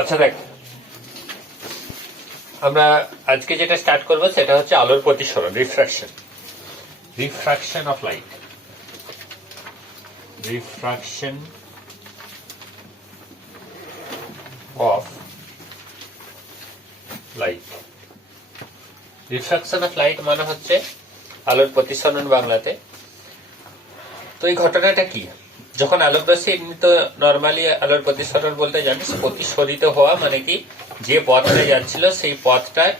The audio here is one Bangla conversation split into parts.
আচ্ছা দেখ, আমরা আজকে যেটা স্টার্ট করবো সেটা হচ্ছে আলোর প্রতিসরণ, refraction of light, refraction of light. Refraction of light মানে হচ্ছে আলোর প্রতিসরণ বাংলাতে। তো এই ঘটনাটা কি? যখন আলোক রশ্মি, এমনি তো নর্মালি আলোর প্রতিসরণ বলতে জানিস, প্রতিসরিত হওয়া মানে কি, যে পথটা যাচ্ছিল সেই পথটার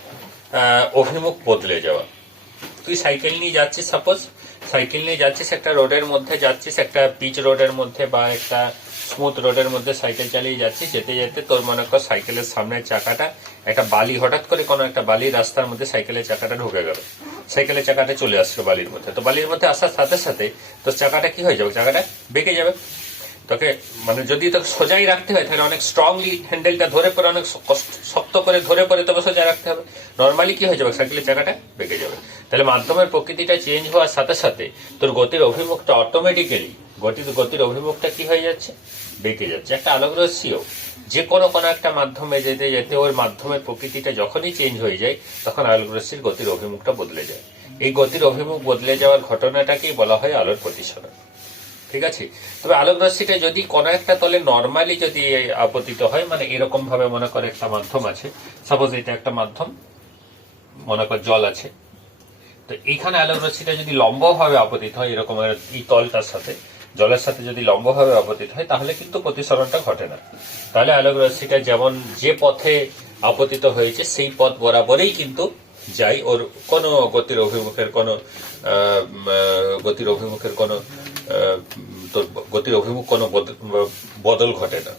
অভিমুখ বদলে যাওয়া। তুই সাইকেল নিয়ে যাচ্ছিস, সাপোজ সাইকেল নিয়ে যাচ্ছিস, একটা রোডের মধ্যে যাচ্ছিস, একটা পিচ রোডের মধ্যে বা একটা স্মুথ রোডের মধ্যে সাইকেল চালিয়ে যাচ্ছিস, যেতে যেতে তোর মনে কর সাইকেলের সামনের চাকাটা একটা বালি, হঠাৎ করে কোনো একটা বালি রাস্তার মধ্যে সাইকেলের চাকাটা ঢুকে গেল, সাইকেলের চাকাটা চলে আসলো বালির মধ্যে। তো বালির মধ্যে আসার সাথে সাথে তোর চাকাটা কি হয়ে যাবে? চাকাটা বেঁকে যাবে। তোকে মানে যদি তোকে সোজাই রাখতে হয় তাহলে অনেক স্ট্রংলি হ্যান্ডেলটা ধরে পরে, অনেক শক্ত করে ধরে পরে তবে সোজা রাখতে হবে। নর্মালি কি হয়ে যাবে? সাইকেলের চাকাটা বেঁকে যাবে। তাহলে মাধ্যমের প্রকৃতিটা চেঞ্জ হওয়ার সাথে সাথে তোর গতির অভিমুখটা অটোমেটিক্যালি, গতির অভিমুখটা কি হয়ে যাচ্ছে? বেঁকে যাচ্ছে। একটা আলোক রশ্মিও যে কোনো একটা মাধ্যমে যেতে যেতে ওর মাধ্যমের প্রকৃতিটা যখনই চেঞ্জ হয়ে যায় তখন আলোক রশ্মির গতির অভিমুখটা বদলে যায়। এই গতির অভিমুখ বদলে যাওয়ার ঘটনাটাকেই বলা হয় আলোর প্রতিসরণ। ঠিক আছে? তবে আলোক রশ্মিটা যদি কোনো একটা তলে নর্মালি যদি আপতিত হয়, মানে এরকম ভাবে মনে করে একটা মাধ্যম আছে, সাপোজ এটা একটা মাধ্যম, মনে কর জল আছে, তো এইখানে আলোক রশ্মিটা যদি লম্বভাবে আপতিত হয়, এরকম এই তলটার সাথে জলের সাথে যদি লম্বভাবে আপতিত হয় তাহলে কিন্তু প্রতিসরণটা ঘটে না। তাহলে আলোক রশ্মিটা যেমন যে পথে আপতিত হয়েছে সেই পথ বরাবরই কিন্তু যাই, ওর কোনো গতির অভিমুখের গতির অভিমুখ কোনো বদল ঘটে না।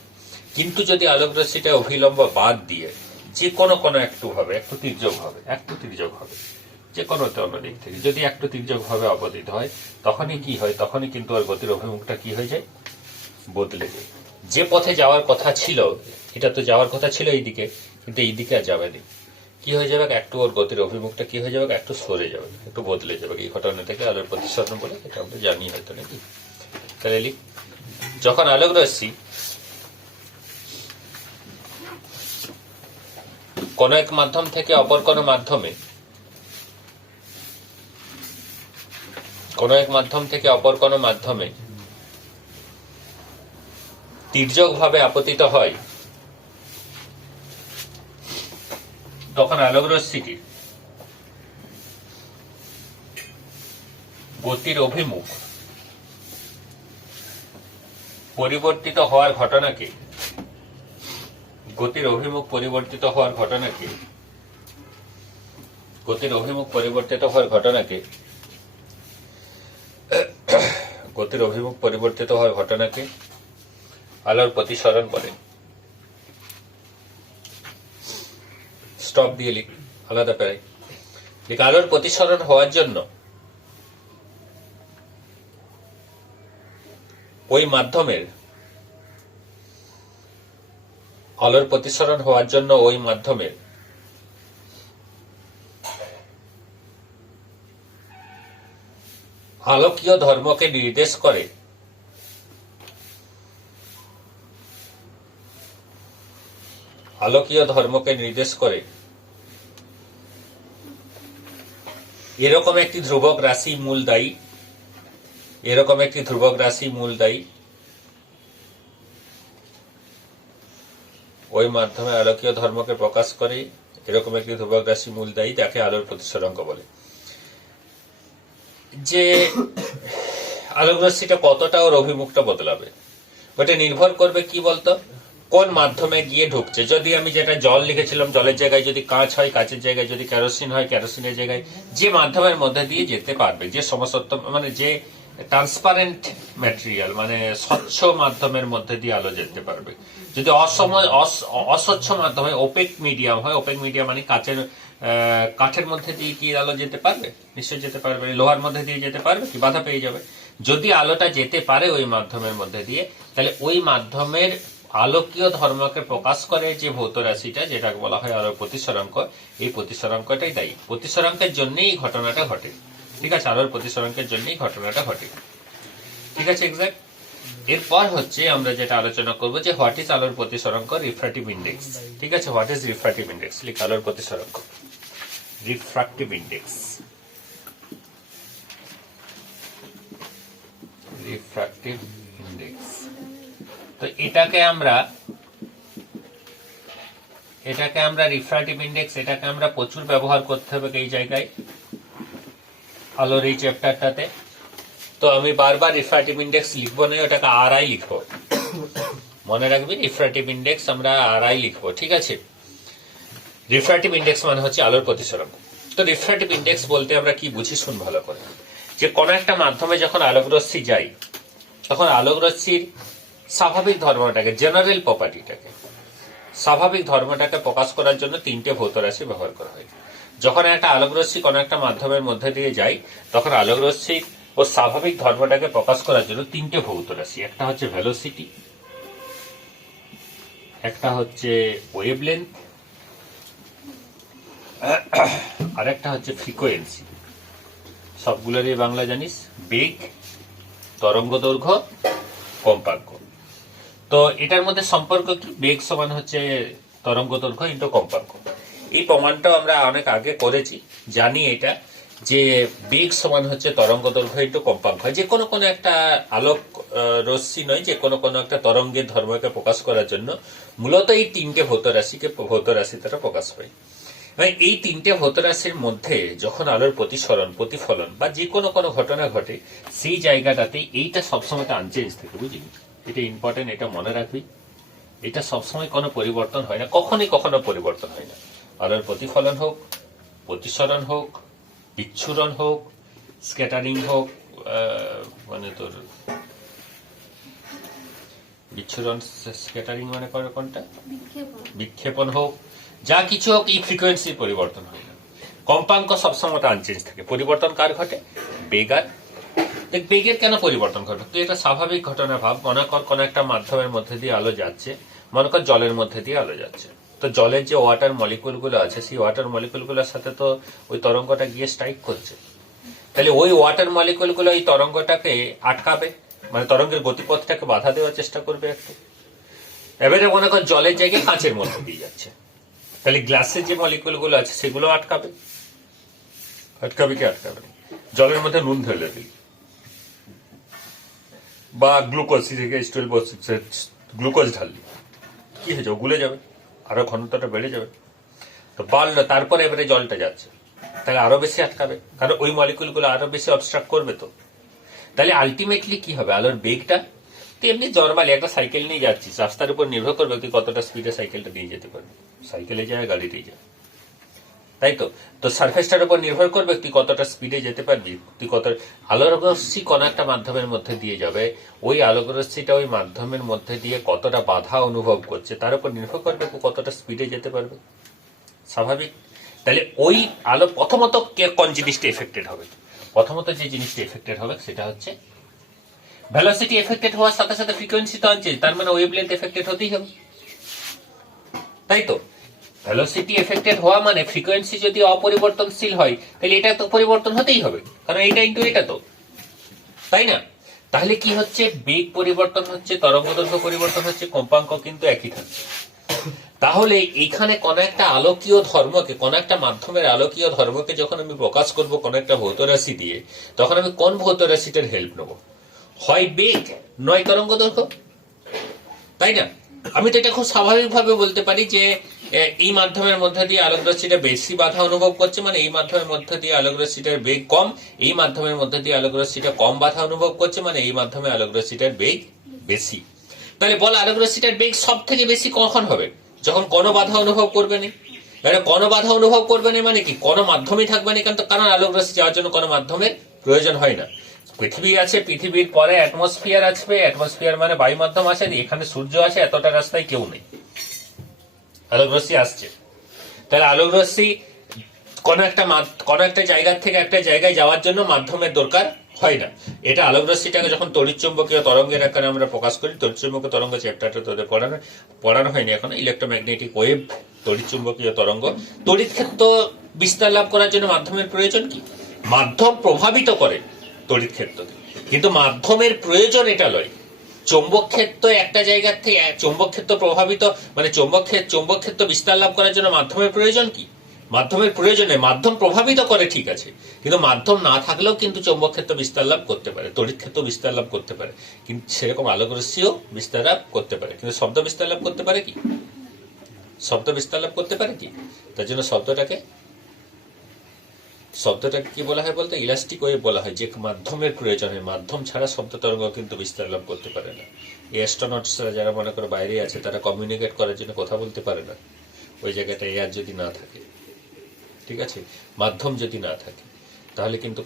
কিন্তু যদি আলোক রশ্মিটা অভিলম্ব বাদ দিয়ে যে কোনো একটু তির্যক ভাবে যে কোনো অন্য দিক থেকে যদি একটু তির্যক ভাবে আপতিত হয়, তখনই কি হয়? তখনই কিন্তু ওর গতির অভিমুখটা কি হয়ে যায়? বদলে যায়। যে পথে যাওয়ার কথা ছিল, এটা তো যাওয়ার কথা ছিল এইদিকে, কিন্তু এইদিকে আর যাবে না। কি হয়ে যাবে? একটু ওর গতির অভিমুখটা কি হয়ে যাবে? একটু সরে যাবে, একটু বদলে যাবে। এই ঘটনাটাকে আলোর প্রতিসরণ বলে, এটা আমরা জানি হয়তো নাকি। তাহলে যখন আলোক রশ্মি কোন এক মাধ্যম থেকে অপর কোন মাধ্যমে, তির্যক ভাবে আপতিত হয়, তখন আলোক রশ্মিটির গতির অভিমুখ পরিবর্তিত হওয়ার ঘটনাকে গতির অভিমুখ পরিবর্তিত হওয়ার ঘটনাকে আলোর প্রতিসরণ বলে। স্টপ দিয়ে লিখ, আলাদা করে লিখ। আলোর প্রতিসরণ হওয়ার জন্য ওই মাধ্যমের আলোকীয় ধর্মকে নির্দেশ করে এরকম একটি ধ্রুবক রাশি মূল দায়ী, ওই মাধ্যমে আলোকীয় ধর্মকে প্রকাশ করে এরকম একটি ধ্রুবক রাশি মূল দায়ী, তাকে আলোর প্রতিসরাঙ্ক বলে। যে আলোক রশ্মিটা কতটা ওর অভিমুখটা বদলাবে ওটা নির্ভর করবে কি বলতো, কোন মাধ্যমে গিয়ে ঢুকছে। যদি আমি যেটা জল লিখেছিলাম, জলের জায়গায় যদি কাঁচ হয়, কাঁচের জায়গায় যদি কেরোসিন হয়, কেরোসিনের জায়গায় যে মাধ্যমের মধ্যে দিয়ে যেতে পারবে, যে সমস্ত মানে যে ট্রান্সপারেন্ট ম্যাটেরিয়াল, মানে স্বচ্ছ মাধ্যমের মধ্যে দিয়ে আলো যেতে পারবে। যদি অস্বচ্ছ মাধ্যমে ওপেক মিডিয়াম হয়, ওপেক মিডিয়াম মানে কাঠের মধ্যে দিয়ে কি আলো যেতে পারবে? নিশ্চয়ই যেতে পারবে। লোহার মধ্যে দিয়ে যেতে পারবে কি? বাধা পেয়ে যাবে। যদি আলোটা যেতে পারে ওই মাধ্যমের মধ্যে দিয়ে, তাহলে ওই মাধ্যমের আলোকীয় ধর্মকে প্রকাশ করে যে ভৌত রাশিটা, যেটাকে বলা হয় আলোর প্রতিসরাঙ্ক, এই প্রতিসরাঙ্কটাই দায়ী। প্রতিসরাঙ্কের জন্যই এই ঘটনাটা ঘটে। ঠিক আছে? আলোর প্রতিসরাঙ্কের জন্যই ঘটনাটা ঘটে। ঠিক আছে? এক্সাক্ট। এরপর হচ্ছে আমরা যেটা আলোচনা করবো যে হোয়াট ইজ আলোর প্রতিসরাঙ্ক, রিফ্র্যাক্টিভ ইন্ডেক্স। ঠিক আছে, হোয়াট ইজ রিফ্র্যাক্টিভ ইন্ডেক্স, লিখ আলোর প্রতিসরাঙ্ক, রিফ্র্যাক্টিভ ইন্ডেক্স, রিফ্র্যাক্টিভ ইন্ডেক্স। তো এটাকে আমরা রিফ্র্যাক্টিভ ইন্ডেক্স, এটাকে আমরা প্রচুর ব্যবহার করতে হবে এই জায়গায় আলোর এই চ্যাপ্টারটাতে। তো আমি বারবার রিফ্র্যাক্টিভ ইন্ডেক্স লিখবো না, ওটাকে আরআই লিখবো, মনে রাখবি রিফ্র্যাক্টিভ ইন্ডেক্স আমরা আরআই লিখবো। ঠিক আছে, রিফ্র্যাক্টিভ ইন্ডেক্স মানে হচ্ছে আলোর প্রতিসরাঙ্ক। তো রিফ্র্যাক্টিভ ইন্ডেক্স বলতে আমরা কি বুঝি শুন ভালো করে, যে কোন একটা মাধ্যমে যখন আলোকরশ্মি যায় তখন আলোকরশ্মির স্বাভাবিক ধর্মটাকে, জেনারেল প্রপার্টিটাকে, স্বাভাবিক ধর্মটাকে প্রকাশ করার জন্য তিনটে ভৌত রাশি ব্যবহার করা হয়। যখন একটা আলোকরশ্মি কোন একটা মাধ্যমের মধ্যে দিয়ে যায় তখন আলোকরশ্মির ও স্বাভাবিক ধর্মটাকে প্রকাশ করার জন্য তিনটে ভৌত রাশি, একটা হচ্ছে ভেলোসিটি, একটা হচ্ছে ওয়েভলেন্থ, আর একটা হচ্ছে ফ্রিকোয়েন্সি। সবগুলোরই বাংলা জানিস, বেগ, তরঙ্গ দৈর্ঘ্য, কম্পাঙ্ক। তো এটার মধ্যে সম্পর্ক কি, বেগ সমান হচ্ছে তরঙ্গ দৈর্ঘ্য ইন্টু কম্পাঙ্ক। এই প্রমাণটাও আমরা অনেক আগে করেছি, জানি এটা যে বেগ সমান হচ্ছে তরঙ্গ দৈর্ঘ্য ইন্টু কম্পাঙ্ক। যে কোনো একটা আলোক রশ্মি নয়, যে কোনো একটা তরঙ্গের ধর্মকে প্রকাশ করার জন্য মূলত এই তিনটে ভৌত রাশি তারা প্রকাশ পায়। এই তিনটে ভৌত রাশির মধ্যে যখন আলোর প্রতিসরণ, প্রতিফলন বা যে কোনো ঘটনা ঘটে সেই জায়গাটাতে এইটা সবসময় আনচেঞ্জ থাকে, বুঝলি? এটা ইম্পর্টেন্ট, এটা মনে রাখবি। এটা সবসময় কোনো পরিবর্তন হয় না, কখনো পরিবর্তন হয় না। আলোর প্রতিফলন হোক, প্রতিসরণ হোক, বিচ্ছুরণ হোক, স্ক্যাটারিং হোক, মানে তোর বিচ্ছুরণ, স্ক্যাটারিং মানে কোনটা, বিক্ষেপণ হোক, যা কিছু হোক, এই ফ্রিকোয়েন্সির পরিবর্তন হয় না। কম্পাঙ্ক সবসময় আনচেঞ্জ থাকে। পরিবর্তন কার ঘটে? বেগার। দেখ, বেগের কেন পরিবর্তন ঘটে? তুই এটা স্বাভাবিক ঘটনা ভাব। মনে কর কোন একটা মাধ্যমের মধ্যে দিয়ে আলো যাচ্ছে, মনে কর জলের মধ্যে দিয়ে আলো যাচ্ছে। তো জলের যে ওয়াটার মলিকুল গুলো আছে, সেই ওয়াটার মলিকুল গুলোর সাথে তো ওই তরঙ্গটা গিয়ে স্ট্রাইক করছে। তাহলে ওই ওয়াটার মলিকুল গুলো এই তরঙ্গটাকে আটকাবে, মানে তরঙ্গের গতিপথটাকে বাধা দেওয়ার চেষ্টা করবে একটু। এবারে মনে কর জলের জায়গায় কাঁচের মধ্যে দিয়ে যাচ্ছে, তাহলে গ্লাসের যে মলিকুল গুলো আছে সেগুলো আটকাবে কি আটকাবে? জলের মধ্যে নুন ঢেলে দিই বা গ্লুকোজ থেকে গ্লুকোজ ঢাললি, কি হয়েছে? গুলে যাবে, আরো ঘনত্বটা বেড়ে যাবে। তো বাড়লো, তারপরে এবারে জলটা যাচ্ছে, তাহলে আরো বেশি আটকাবে, কারণ ওই মলিকুল গুলো আরো বেশি অবস্ট্রাক্ট করবে। তো তাহলে আলটিমেটলি কি হবে? আলোর বেগটা, তুই এমনি নরমালি একটা সাইকেল নিয়ে যাচ্ছিস, রাস্তার উপর নির্ভর করবে তুই কতটা স্পিডে সাইকেলটা নিয়ে যেতে পারবি। সাইকেলে যায়, গাড়িতেই যায়, তাই তো। তো সারফেসটার উপর নির্ভর করবে তুই কতটা স্পিডে যেতে পারবি, তুই কত। আলোকরশ্মি কোন একটা মাধ্যমের মধ্যে দিয়ে যাবে, ওই আলোকরশ্মিটা ওই মাধ্যমের মধ্যে দিয়ে কতটা বাধা অনুভব করছে তার উপর নির্ভর করবে কতটা স্পিডে যেতে পারবে। স্বাভাবিক। তাহলে ওই আলো প্রথমত কোন জিনিসটা এফেক্টেড হবে? প্রথমত যে জিনিসটা এফেক্টেড হবে সেটা হচ্ছে ভেলোসিটি। এফেক্টেড হওয়ার সাথে সাথে ফ্রিকোয়েন্সি তো আনছে, তার মানে ওয়েভলেন্থ এফেক্টেড হতেই হবে, তাই তো। ভেলোসিটি এফেক্টেড হওয়া মানে ফ্রিকোয়েন্সি যদি অপরিবর্তনশীল হয় তাহলে এটা তো পরিবর্তন হতেই হবে, কারণ এটা ইন্টু এটা তো, তাই না? তাহলে কি হচ্ছে? বেগ পরিবর্তন হচ্ছে, তরঙ্গদৈর্ঘ্য পরিবর্তন হচ্ছে, কম্পাঙ্ক কিন্তু একই থাকছে। তাহলে এখানে কোন একটা আলোকীয় ধর্মকে, কোন একটা মাধ্যমের আলোকীয় ধর্মকে যখন আমি প্রকাশ করব কোন একটা ভৌত রাশি দিয়ে, তখন আমি কোন ভৌত রাশিটার হেল্প নেব? হয় বেগ, নয় তরঙ্গদৈর্ঘ্য, তাই না? আমি তো এটা খুব স্বাভাবিকভাবে বলতে পারি যে এই মাধ্যমের মধ্যে দিয়ে আলোকরশ্মিটা বেশি বাধা অনুভব করছে, মানে এই মাধ্যমের মধ্যে দিয়ে আলোকরশ্মিটার বেগ কম। এই মাধ্যমের মধ্যে দিয়ে আলোকরশ্মিটা কম বাধা অনুভব করছে, মানে এই মাধ্যমে আলোকরশ্মিটার বেগ বেশি। তাহলে বল, আলোকরশ্মিটার বেগ সব থেকে বেশি কখন হবে? যখন কোনো বাধা অনুভব করবে না। কোনো বাধা অনুভব করবে না মানে কি? কোনো মাধ্যমই থাকবে না, কারণ আলোকরশ্মি যাওয়ার জন্য কোনো মাধ্যমের প্রয়োজন হয় না। পৃথিবী আছে, পৃথিবীর পরে অ্যাটমসফিয়ার আসবে, অ্যাটমসফিয়ার মানে বায়ু মাধ্যম আছে, এখানে সূর্য আছে, এতটা রাস্তায় কেউ নেই, আলোকরশ্মি আসছে। তাহলে আলোকরশ্মি কোন একটা জায়গা থেকে একটা জায়গায় যাওয়ার জন্য মাধ্যমের দরকার হয় না। এটা আলোকরশ্মিটাকে যখন তড়িৎচুম্বকীয় তরঙ্গের আকারে আমরা প্রকাশ করি, তড়িৎচুম্বকীয় তরঙ্গ চ্যাপ্টারটা তোদের পড়ানো হয়নি এখন, ইলেকট্রোম্যাগনেটিক ওয়েভ, তড়িৎচুম্বকীয় তরঙ্গ। তড়িৎ ক্ষেত্র বিস্তার লাভ করার জন্য মাধ্যমের প্রয়োজন কি? মাধ্যম প্রভাবিত করে তড়িৎ ক্ষেত্রকে, কিন্তু মাধ্যমের প্রয়োজন এটা নয়। চৌম্বক ক্ষেত্র একটা জায়গা থেকে চৌম্বক ক্ষেত্র প্রভাবিত মানে চৌম্বক ক্ষেত্র বিস্তার লাভ করার জন্য মাধ্যমের প্রয়োজন কি? মাধ্যমের প্রয়োজনে মাধ্যম প্রভাবিত করে ঠিক আছে, কিন্তু মাধ্যম না থাকলেও কিন্তু চৌম্বক ক্ষেত্র বিস্তার লাভ করতে পারে, তড়িৎ ক্ষেত্র বিস্তার লাভ করতে পারে, কিন্তু সেরকম আলোক রশ্মিও বিস্তার লাভ করতে পারে। কিন্তু শব্দ বিস্তার লাভ করতে পারে কি? শব্দ বিস্তার লাভ করতে পারে কি? তার জন্য শব্দটাকে কি বলা হয় বলতে ইলাস্টিক ওয়েভ বলা হয়, যে মাধ্যমের প্রয়োজনে, মাধ্যম ছাড়া শব্দ তরঙ্গ কিন্তু বিস্তার লাভ করতে পারে না। এই অ্যাস্ট্রোনটসরা যারা মনে করো বাইরে আছে, তারা কমিউনিকেট করার জন্য কথা বলতে পারে না ওই জায়গাটা এয়ার যদি না থাকে, ঠিক আছে, মাধ্যম যদি না থাকে, তাহলে কিন্তু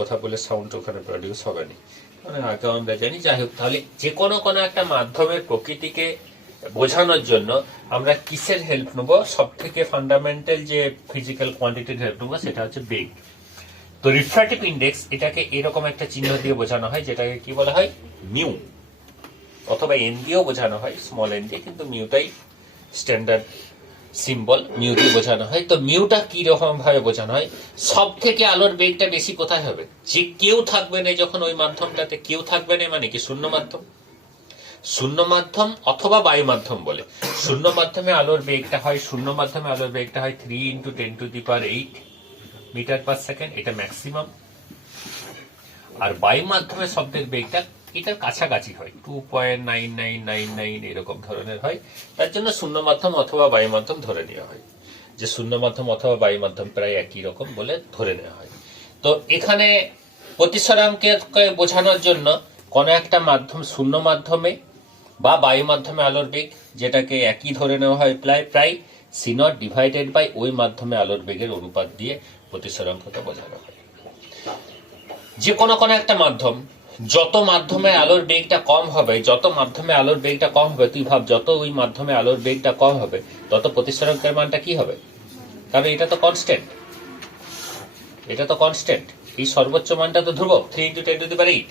কথা বলে সাউন্ড ওখানে প্রডিউস হবে না, মানে আগে আমরা জানি। যাই হোক, তাহলে যে কোনো একটা মাধ্যমের প্রকৃতিকে বোঝানোর জন্য আমরা কিসের হেল্প নেব? সব থেকে ফান্ডামেন্টাল যে ফিজিক্যাল কোয়ান্টিটির হেল্প নেবো সেটা হচ্ছে বেগ। তো রিফ্র্যাক্টিভ ইন্ডেক্স এটাকে এরকম একটা চিহ্ন দিয়ে বোঝানো হয়, যেটাকে কি বলা হয়? মিউ, অথবা এন দিয়েও বোঝানো হয়, স্মল এন দিয়ে, কিন্তু মিউটাই স্ট্যান্ডার্ড সিম্বল, মিউ দিয়ে বোঝানো হয়। তো মিউটা কি রকম ভাবে বোঝানো হয়? সব থেকে আলোর বেগটা বেশি কোথায় হবে? যে কেউ থাকবে না, যখন ওই মাধ্যমটাতে কেউ থাকবে না, মানে কি শূন্য মাধ্যম, শূন্য মাধ্যম অথবা বায়ু মাধ্যম বলে। শূন্য মাধ্যমে আলোর বেগটা হয় 3 × 10⁸ মিটার পার সেকেন্ড, এটা ম্যাক্সিমাম। আর বায়ু মাধ্যমে শব্দের বেগটা এটার কাছাকাছি হয়, 2.9999 এরকম ধরনের হয়। তার জন্য শূন্য মাধ্যম অথবা বায়ু মাধ্যম ধরে নেওয়া হয়, যে শূন্য মাধ্যম অথবা বায়ু মাধ্যম প্রায় একই রকম বলে ধরে নেওয়া হয়। তো এখানে প্রতিসরাঙ্ককে বোঝানোর জন্য কোন একটা মাধ্যম শূন্য মাধ্যমে বা বায়ু মাধ্যমে আলোর বেগ, যেটাকে একই ধরে নেওয়া হয় প্রায় C0 ডিভাইডেড বাই ওই মাধ্যমে আলোর বেগের অনুপাত দিয়ে প্রতিসরাঙ্কটা বোঝানো হয়। যে কোনো একটা মাধ্যম, যত মাধ্যমে আলোর বেগটা কম হবে, তুই ভাব, যত ওই মাধ্যমে আলোর বেগটা কম হবে তত প্রতিসরাঙ্কের মানটা কি হবে? কারণ এটা তো কনস্ট্যান্ট, এই সর্বোচ্চ মানটা তো ধ্রুবক, 3 × 10⁸।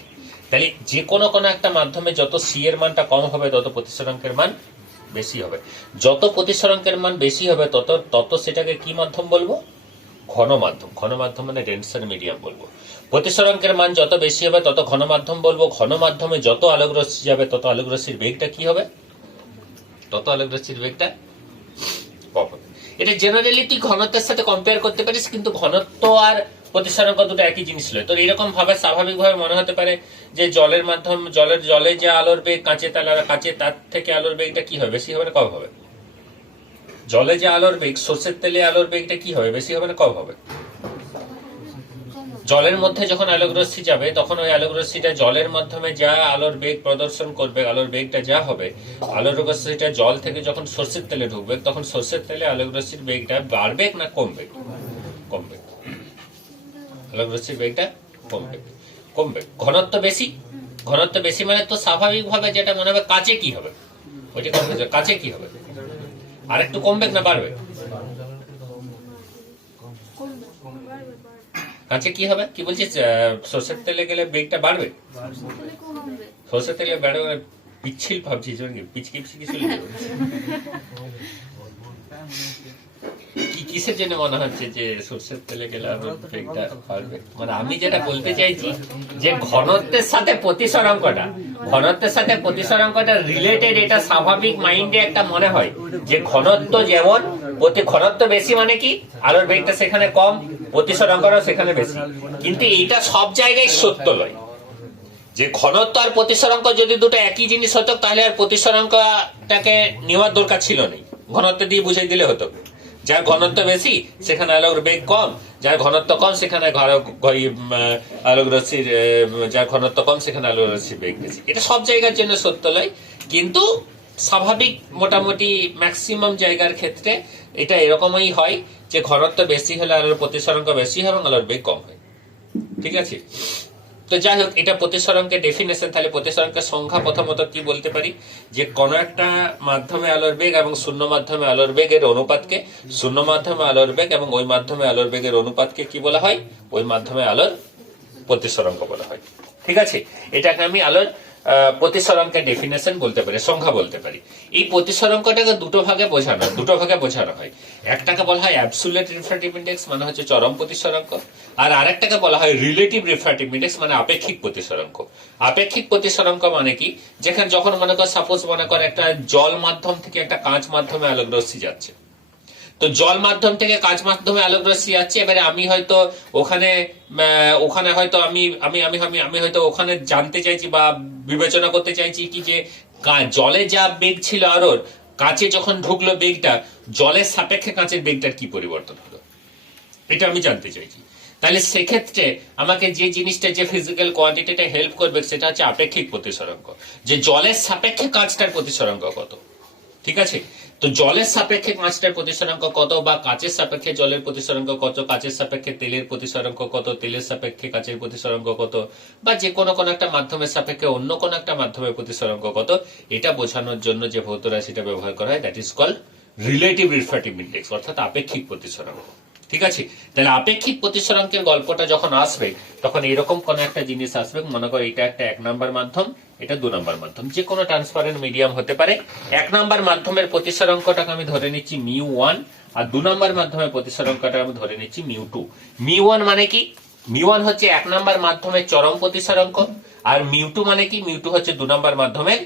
তাহলে যে কোনো একটা মাধ্যমে যত সি এর মানটা কম হবে তত প্রতিসরাঙ্কের মান বেশি হবে। যত প্রতিসরাঙ্কের মান বেশি হবে তত সেটাকে কি মাধ্যম বলবো? ঘন মাধ্যম মানে ডেন্সার মিডিয়াম বলবো। প্রতিসরাঙ্কের মান যত বেশি হবে তত ঘন মাধ্যম বলবো। ঘন মাধ্যমে যত আলোক রশ্মি যাবে তত আলোক রশ্মির বেগটা কি হবে? কম হবে। এটা জেনারেলি তুই ঘনত্বের সাথে কম্পেয়ার করতে পারিস, কিন্তু ঘনত্ব আর প্রতিসরাঙ্ক দুটো একই জিনিস নয়। তো এরকম ভাবে স্বাভাবিকভাবে মনে হতে পারে যে জলে যে আলোর বেগ কাঁচে তার থেকে আলোর বেগটা কি হবে? বেশি হবে না কম হবে? জলে যে আলোর বেগ, সর্ষের তেলে আলোর বেগটা কি হবে? বেশি হবে না কম হবে? জলের মধ্যে যখন আলোক রশ্মি যাবে, তখন ওই আলোক রশ্মিটা জলের মাধ্যমে যা আলোর বেগ প্রদর্শন করবে, আলোর বেগটা যা হবে, আলোক রশ্মিটা জল থেকে যখন সর্ষের তেলে ঢুকবে, তখন সর্ষের তেলে আলোক রশ্মির বেগটা বাড়বে না কমবে? আলোক রশ্মির বেগটা কমবে। ঘনত্ব বেশি মানে তো স্বাভাবিকভাবে যেটা মনে হবে, কাঁচে কি হবে? ওইটা কাঁচে কি হবে? আর একটু কমবে না বাড়বে? কাঁচে কি হবে? কি বলছিস? সর্ষের তেলে গেলে বেগটা বাড়বে? সর্ষের তেলে বাড়বে পিচ্ছিল ভাবছিস, পিচকি কিসের জন্য মনে হচ্ছে যে সর্ষের তেলে গেলে বেগটা বাড়বে? মানে আমি যেটা বলতে চাইছি যে ঘনত্বের সাথে প্রতিসরাঙ্কটা রিলেটেড, এটা স্বাভাবিক মাইন্ডে একটা মনে হয় যে ঘনত্ব যেমন ঘনত্ব বেশি মানে কি আলোর বেগটা সেখানে কম, প্রতিসরাঙ্কটাও সেখানে বেশি। কিন্তু এইটা সব জায়গায় সত্য নয়, যে ঘনত্ব আর প্রতিসরাঙ্ক যদি দুটো একই জিনিস হতো তাহলে আর প্রতিসরাঙ্কটাকে নেওয়ার দরকার ছিল না, ঘনত্ব দিয়ে বুঝিয়ে দিলে হতো। যার ঘনত্ব বেশি সেখানে আলোর বেগ কম, যার ঘনত্ব কম সেখানে আলোক রশ্মির যার ঘনত্ব কম সেখানে আলোক রশ্মির বেগ বেশি। এটা সব জায়গার জন্য সত্য নয়, কিন্তু স্বাভাবিক মোটামুটি ম্যাক্সিমাম জায়গার ক্ষেত্রে এটা এরকমই হয় যে ঘনত্ব বেশি হলে আলোর প্রতিসরাঙ্ক বেশি হয় এবং আলোর বেগ কম হয়। ঠিক আছে? তো যাই হোক, এটা প্রতিসরাঙ্কের ডেফিনেশন। তাহলে প্রতিসরাঙ্কের সংখ্যা প্রথমত কি বলতে পারি, যে কোন একটা মাধ্যমে আলোর বেগ এবং শূন্য মাধ্যমে আলোর বেগের অনুপাতকে, শূন্য মাধ্যমে আলোর বেগ এবং ওই মাধ্যমে আলোর বেগের অনুপাতকে কি বলা হয়? ওই মাধ্যমে আলোর প্রতিসরাঙ্ক বলা হয়। ঠিক আছে? এটাকে আমি আলোর প্রতিসরাঙ্কের ডেফিনেশন বলতে পারি, সংজ্ঞা বলতে পারি। এই প্রতিসরাঙ্কটাকে দুটো ভাগে বোঝানো হয়। একটাকে বলা হয় অ্যাবসোলিউট রিফ্র্যাক্টিভ ইন্ডেক্স, মানে হচ্ছে চরম প্রতিসরাঙ্ক, আর আরেকটাকে বলা হয় রিলেটিভ রিফ্র্যাক্টিভ ইন্ডেক্স, মানে আপেক্ষিক প্রতিসরাঙ্ক। আপেক্ষিক প্রতিসরাঙ্ক মানে কি, যেখানে যখন মনে কর সাপোজ মনে কর একটা জল মাধ্যম থেকে একটা কাঁচ মাধ্যমে আলোক রশ্মি যাচ্ছে, তো জল মাধ্যম থেকে কাঁচ মাধ্যমে আলোক রশ্মি যাচ্ছে, এবারে আমি হয়তো ওখানে হয়তো আমি হয়তো ওখানে জানতে চাইছি বা বিবেচনা করতে চাইছি কি যে জলে যা বেগ ছিল আলোর, কাঁচে যখন ঢুকলো বেগটা, জলের সাপেক্ষে কাঁচের বেগটার কি পরিবর্তন হলো, এটা আমি জানতে চাইছি। তাহলে সেক্ষেত্রে আমাকে যে জিনিসটা, যে ফিজিক্যাল কোয়ান্টিটিটা হেল্প করবে সেটা হচ্ছে আপেক্ষিক প্রতিসরাঙ্ক, যে জলের সাপেক্ষে কাঁচটার প্রতিসরাঙ্ক কত। ঠিক আছে, তো জলের সাপেক্ষে কাঁচটার প্রতিসরাঙ্ক কত, বা কাঁচের সাপেক্ষে জলের প্রতিসরাঙ্ক কত, কাঁচের সাপেক্ষে তেলের প্রতিসরাঙ্ক কত, তেলের সাপেক্ষে কাঁচের প্রতিসরাঙ্ক কত, বা যে কোনো একটা মাধ্যমের সাপেক্ষে অন্য কোনো একটা মাধ্যমের প্রতিসরাঙ্ক কত, এটা বোঝানোর জন্য যে ভৌত রাশিটা ব্যবহার করা হয় that is called relative refractive index, অর্থাৎ আপেক্ষিক প্রতিসরাঙ্ক। ঠিক আছে, তাহলে আপেক্ষিক প্রতিসরাঙ্কের গল্পটা যখন আসবে তখন এরকম কোন একটা জিনিস আসবে, মনে করো এটা একটা 1 নম্বর মাধ্যম, এটা 2 নম্বর মাধ্যম, যে কোনো ট্রান্সপারেন্ট মিডিয়াম হতে পারে। 1 নম্বর মাধ্যমের প্রতিসরাঙ্কটাকে আমি ধরে নিচ্ছি μ1, আর 2 নম্বর মাধ্যমের প্রতিসরাঙ্কটা আমি ধরে নিচ্ছি μ2। μ1 মানে কি, μ1 হচ্ছে 1 নম্বর মাধ্যমের চরম প্রতিসরাঙ্ক, আর μ2 মানে কি, μ2 হচ্ছে 2 নম্বর মাধ্যমের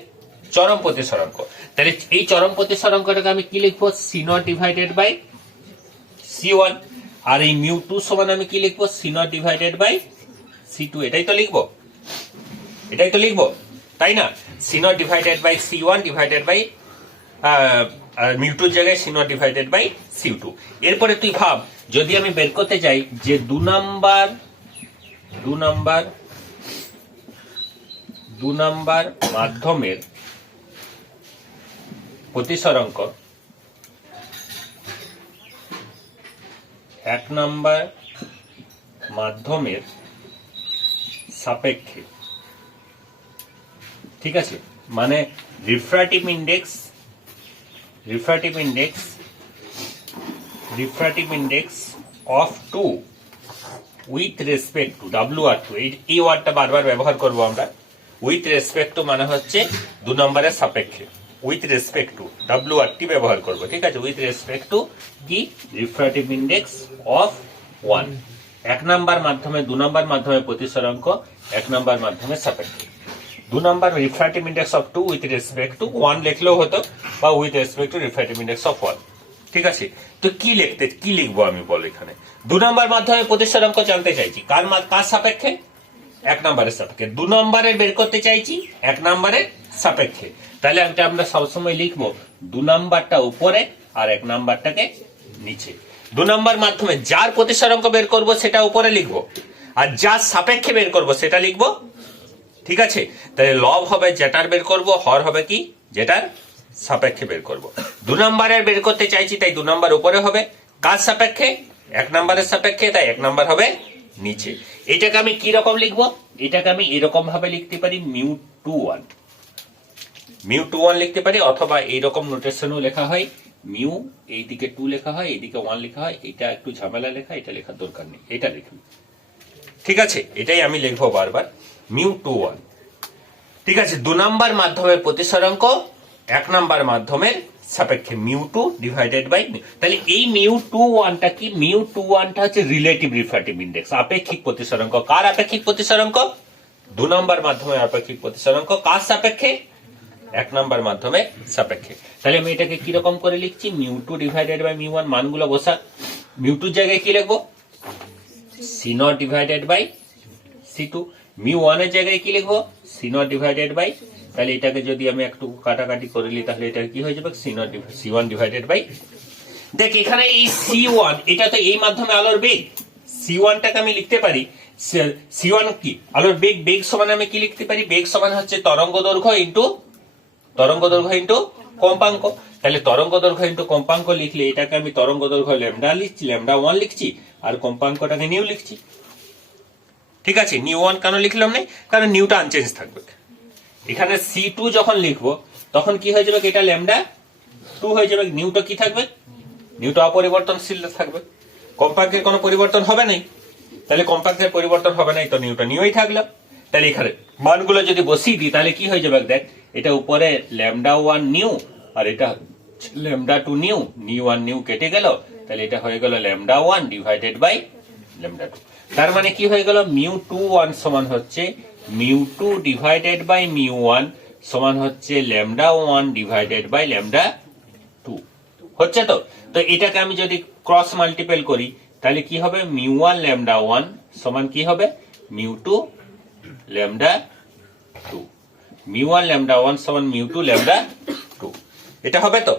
চরম প্রতিসরাঙ্ক। তাহলে এই চরম প্রতিসরাঙ্কটাকে আমি কি লিখবো, c0 ডিভাইডেড বাই c1, আর এই μ2 সমান আমি কি লিখবো, c0 ডিভাইডেড বাই c2। এটাই তো লিখবো, তাই না? c0 divided by c1 divided by μ2 এর জায়গায় c0 ডিভাইডেড বাই c2। এরপরে তুই ভাব, যদি আমি বের করতে যাই যে 2 নম্বর মাধ্যমের প্রতিসরাঙ্ক 1 নম্বর মাধ্যমের সাপেক্ষে, ঠিক আছে, মানে refractive index of 2 with respect two WR2, এই ওয়ার্ডটা বারবার ব্যবহার করব আমরা। উইথ রেসপেক্ট টু মানে হচ্ছে 2 নম্বরের সাপেক্ষে, উইথ রেসপেক্ট টু WRT ব্যবহার করব। ঠিক আছে, উইথ রেসপেক্ট টু কি, রিফ্র্যাক্টিভ ইন্ডেক্স অফ 1, 1 নম্বর মাধ্যমে 2 নম্বর মাধ্যমে প্রতিসরাঙ্ক 1 নম্বর মাধ্যমের সাপেক্ষে। 2 নম্বর refractive index of 2 with respect to 1 লিখলেও হতো, বা with respect to refractive index of 1। ঠিক আছে, তো কি লিখবো আমি বল, এখানে 2 নম্বর মাধ্যমে প্রতিসরাঙ্ক জানতে চাইছি, কার সাপেক্ষে, 1 নম্বরের সাপেক্ষে। 2 নম্বরের বের করতে চাইছি 1 নম্বরের সাপেক্ষে। তাহলে আমরা সবসময় লিখবো 2 নম্বরটা উপরে আর 1 নম্বরটাকে নিচে। 2 নম্বর মাধ্যমে যার প্রতিসরাঙ্ক বের করব সেটা উপরে লিখবো, আর যার সাপেক্ষে বের করব সেটা লিখবো। ঠিক আছে, তাহলে লব হবে যেটার বের করব, হর হবে কি, যেটার সাপেক্ষে বের করব। 2 নম্বরের বের করতে চাইছি, তাই 2 নম্বর উপরে হবে, কার সাপেক্ষে, 1 নম্বরের সাপেক্ষে, তাই 1 নম্বর হবে নিচে। এটাকে আমি কি রকম লিখবো, এটাকে আমি এরকম ভাবে লিখতে পারি μ21 লিখতে পারি, অথবা এইরকম নোটেশনও লেখা হয়, মিউ এইদিকে 2 লেখা হয়, এইদিকে 1 লেখা হয়। এটা একটু ঝামেলা লেখা, এটা লেখার দরকার নেই, এটা লিখবি। ঠিক আছে, এটাই আমি লিখবো বারবার, μ21। ঠিক আছে, 2 নম্বর মাধ্যমের প্রতিসরাঙ্ক 1 নম্বর মাধ্যমের সাপেক্ষে μ2 ডিভাইডেড বাই, তাহলে এই μ21টা কি, μ21টা হচ্ছে রিলেটিভ রিফ্র্যাক্টিভ ইন্ডেক্স, আপেক্ষিক প্রতিসরাঙ্ক। কার আপেক্ষিক প্রতিসরাঙ্ক, 2 নম্বর মাধ্যমের আপেক্ষিক প্রতিসরাঙ্ক, কার সাপেক্ষে, 1 নম্বর মাধ্যমের সাপেক্ষে। তাহলে আমি এটাকে কি রকম করে লিখছি, μ2 ডিভাইডেড বাই μ1, মানগুলো বসা। μ2 এর জায়গায় কি লিখবো, c0 ডিভাইডেড বাই c2। μ1 এর জায়গায় কি লিখবো, c0 ডিভাইডেড বাই, তাহলে এটাকে যদি আমি একটু কাটাকাটি করে নিই তাহলে এটা কি হয়ে যাবে, c1 ডিভাইডেড বাই। দেখ এখানে এই c1, এটা তো এই মাধ্যমে আলোর বেগ, c1টাকে আমি লিখতে পারি, c1 কি, আলোর বেগ সমান আমি কি লিখতে পারি, বেগ সমান হচ্ছে তরঙ্গ দৈর্ঘ্য ইন্টু কম্পাঙ্ক। তাহলে তরঙ্গ দৈর্ঘ্য ইন্টু কম্পাঙ্ক লিখলে এটাকে আমি তরঙ্গ দৈর্ঘ্য λ1 লিখছি, আর কম্পাঙ্কটাকে নিউ লিখছি। ঠিক আছে, নিউ1 কেন লিখলাম না, কারণ নিউটা আনচেঞ্জ থাকবে। এখানে c2 যখন লিখবো তখন কি হয়ে যাবে, এটা λ2 হয়ে যাবে, নিউটা কি থাকবে, নিউটা অপরিবর্তনশীল থাকবে, কম্পাঙ্কের কোনো পরিবর্তন হবে নাই। তাহলে কম্পাঙ্কের পরিবর্তন হবে নাই, তো নিউটা নিউই থাকলো। তাহলে এখানে মানগুলো যদি বসিয়ে দিই তাহলে কি হয়ে যাবে দেখ, এটা উপরে λ1 নিউ আর এটা λ2 নিউ, নিউ আর নিউ কেটে গেল, তাহলে এটা হয়ে গেল λ1 ডিভাইডেড বাই λ2। তার মানে কি হয়ে গেল, μ21 সমান হচ্ছে μ2 ডিভাইডেড বাই μ1 সমান হচ্ছে λ1 ডিভাইডেড বাই λ2 হচ্ছে। তো তো এটাকে আমি যদি ক্রস মাল্টিপল করি তাহলে কি হবে, μ1 λ1 সমান কি হবে μ2 λ2, μ1 λ1 সমান μ2 λ2, এটা হবে তো।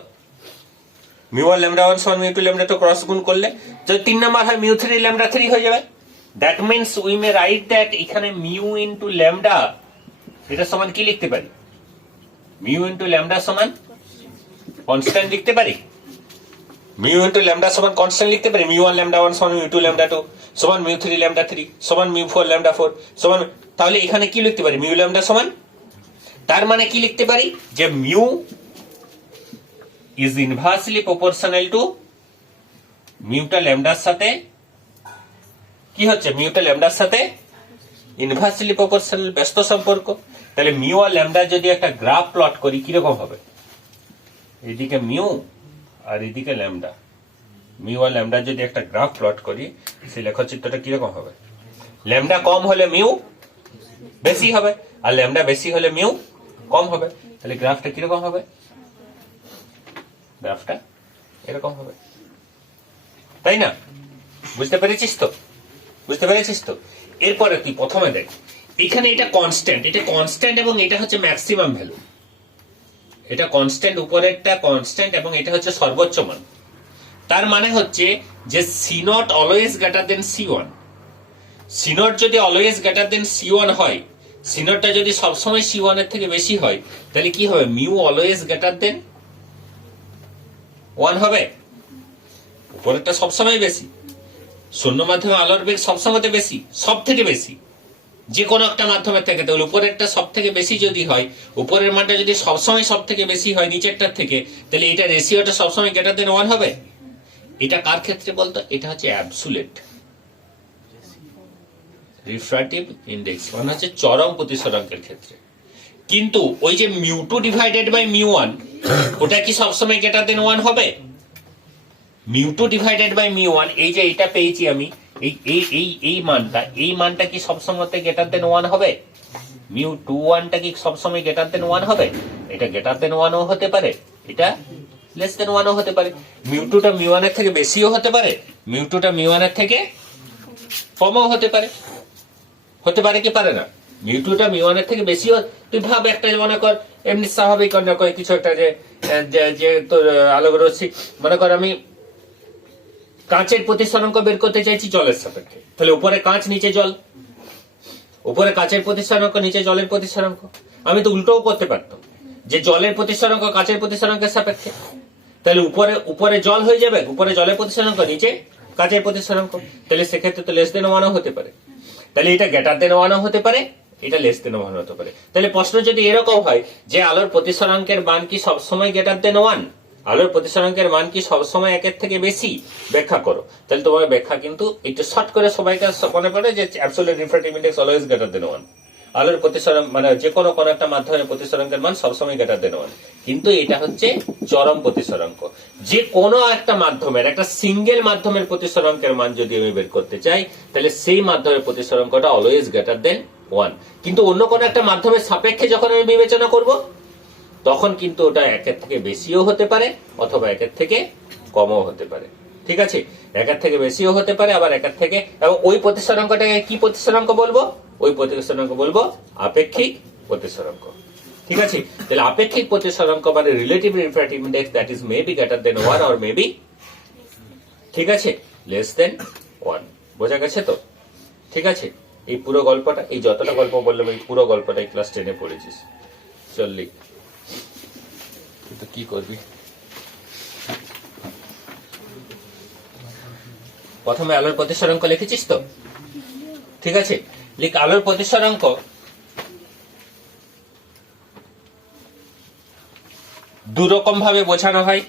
μ1 λ1 সমান μ2 λ2 ক্রস গুণ করলে যদি 3 নাম্বার হয় μ3 λ3 হয়ে যাবে। That means we may right that এখানে μ ইনটু λ এটা সমান কি লিখতে পারি, μ ইনটু λ সমান কনস্ট্যান্ট লিখতে পারি, μ ইনটু λ সমান কনস্ট্যান্ট লিখতে পারি। μ1 λ1 সমান μ2 λ2 সমান μ3 λ3 সমান μ4 λ4 সমান, তাহলে এখানে কি লিখতে পারি, μ λ সমান, তার মানে কি লিখতে পারি যে μ is inversely proportional to মিউটা ল্যামডার সাথে কি হচ্ছে, মিউটা ল্যামডার সাথে ইনভার্সলি প্রপোর্শনাল ব্যস্ত সম্পর্ক। তাহলে মিউ আর ল্যামডার যদি একটা গ্রাফ প্লট করি কিরকম হবে, এদিকে মিউ আর এদিকে ল্যামডা, মিউ আর ল্যামডার যদি একটা গ্রাফ প্লট করি সেই লেখচিত্রটা কিরকম হবে, ল্যামডা কম হলে মিউ বেশি হবে আর ল্যামডা বেশি হলে মিউ কম হবে। তাহলে গ্রাফটা কিরকম হবে, গ্রাফটা এরকম হবে, তাই না? বুঝতে পেরেছিস তো, বুঝতে পেরেছিস তো। এরপরে তুই প্রথমে দেখ এখানে এটা কনস্ট্যান্ট, এটা কনস্ট্যান্ট এবং এটা হচ্ছে ম্যাক্সিমাম ভ্যালু, এটা কনস্ট্যান্ট, উপরেরটা কনস্ট্যান্ট এবং এটা হচ্ছে সর্বোচ্চ মান। তার মানে হচ্ছে যে C not always greater than C one. C not যদি অলওয়েজ গ্রেটার দেন সি1 হয়, সি নটটা যদি সবসময় সি1 এর থেকে বেশি হয়, তাহলে কি হবে, মিউ অলওয়েজ গ্রেটার দেন 1 হবে। উপরেরটা সবসময় বেশি, শূন্য মাধ্যমে আলোর বেগ সবসময় বেশি, সব থেকে বেশি যে কোনো একটা মাধ্যমের থেকে। তাহলে উপরেরটা সব থেকে বেশি যদি হয়, উপরের মানটা যদি সবসময় সব থেকে বেশি হয় নিচেরটার থেকে, তাহলে এটা রেশিওটা সবসময় গ্রেটার দেন 1 হবে। এটা কার ক্ষেত্রে বলতো, এটা হচ্ছে অ্যাবসুলেট রিফ্র্যাক্টিভ ইন্ডেক্স, মানে হচ্ছে চরম প্রতিসরাঙ্কের ক্ষেত্রে। কিন্তু ওই যে μ2 ডিভাইডেড বাই μ1 ওটা কি সবসময় গ্রেটার দেন 1 হবে? μ2 ডিভাইডেড বাই μ1, এই যে এটা পেয়েছি আমি, এই মানটা কি সবসময় গ্রেটার দেন 1 হবে? μ21টা কি সবসময় গ্রেটার দেন 1 হবে? এটা গ্রেটার দেন 1 ও হতে পারে, এটা লেস দেন 1 ও হতে পারে। μ2টা μ1 এর থেকে বেশিও হতে পারে, μ2টা μ1 এর থেকে কমও হতে পারে, হতে পারে কি পারে না? μ2টা μ1 এর থেকে বেশিও, তুই ভাব একটা মনে কর এমনি স্বাভাবিক অন্য কিছু একটা যে তোর আলোক রশ্মি, মনে কর আমি কাঁচের প্রতিসরাঙ্ক বের করতে চাইছি জলের সাপেক্ষে, তাহলে উপরে কাঁচ নিচে জল, উপরে কাঁচের প্রতিসরাঙ্ক নিচে জলের প্রতিসরাঙ্ক। আমি তো উল্টোও করতে পারতাম যে জলের প্রতিসরাঙ্ক কাঁচের প্রতিসরাঙ্কের সাপেক্ষে, তাহলে উপরে জল হয়ে যাবে, উপরে জলের প্রতিসরাঙ্ক নিচে কাঁচের প্রতিসরাঙ্ক, তাহলে সেক্ষেত্রে তো লেস দেন 1 হতে পারে। তাহলে এটা গ্রেটার দেন 1 হতে পারে, এটা লেস দেন 1 হতে পারে। তাহলে প্রশ্ন যদি এরকম হয় যে আলোর প্রতিসরাঙ্কের মান কি সবসময় গ্রেটার দেন 1, আলোর প্রতিসরাঙ্কের মান কি সবসময় 1 এর থেকে বেশি, ব্যাখ্যা করো। তাহলে তোমার ব্যাখ্যা কিন্তু একটু শর্ট করে সবাইকে মনে পড়ে যে absolute refractive index always greater than 1। আলোর প্রতিসরাঙ্ক মানে যে কোনো একটা মাধ্যমের প্রতিসরাঙ্কের মান সবসময় গ্রেটার দেন 1, কিন্তু এটা হচ্ছে চরম প্রতিসরাঙ্ক। যে কোনো একটা মাধ্যমের, একটা সিঙ্গেল মাধ্যমের প্রতিসরাঙ্কের মান যদি আমি বের করতে চাই, তাহলে সেই মাধ্যমের প্রতিসরাঙ্কটা অলওয়েজ গ্রেটার দেন 1। কিন্তু অন্য কোনো একটা মাধ্যমের সাপেক্ষে যখন আমি বিবেচনা করব, তখন কিন্তু ওটা 1 এর থেকে বেশিও হতে পারে অথবা 1 এর থেকে কমও হতে পারে। ঠিক আছে, 1 এর থেকে বেশিও হতে পারে, আবার 1 এর থেকে, এবং ওই প্রতিসরাঙ্কটাকে কি প্রতিসরাঙ্ক বলবো, ওই প্রতিসরাঙ্ক বলবো আপেক্ষিক প্রতিসরাঙ্ক। ঠিক আছে, তাহলে আপেক্ষিক প্রতিসরাঙ্ক মানে relative refractive index that is maybe greater than 1 or maybe, ঠিক আছে, লেস দেন 1। বোঝা গেছে তো? ঠিক আছে, এই পুরো গল্পটা, এই যতটা গল্প বললাম এই পুরো গল্পটাই ক্লাস 10-এ পড়েছিস। চল লিখ, তো কি করবি, প্রথমে আলোর প্রতিসরাঙ্ক লিখেছিস তো? ঠিক আছে, লিখ আলোর প্রতিসরাঙ্ক দুরকম ভাবে বোঝানো হয়,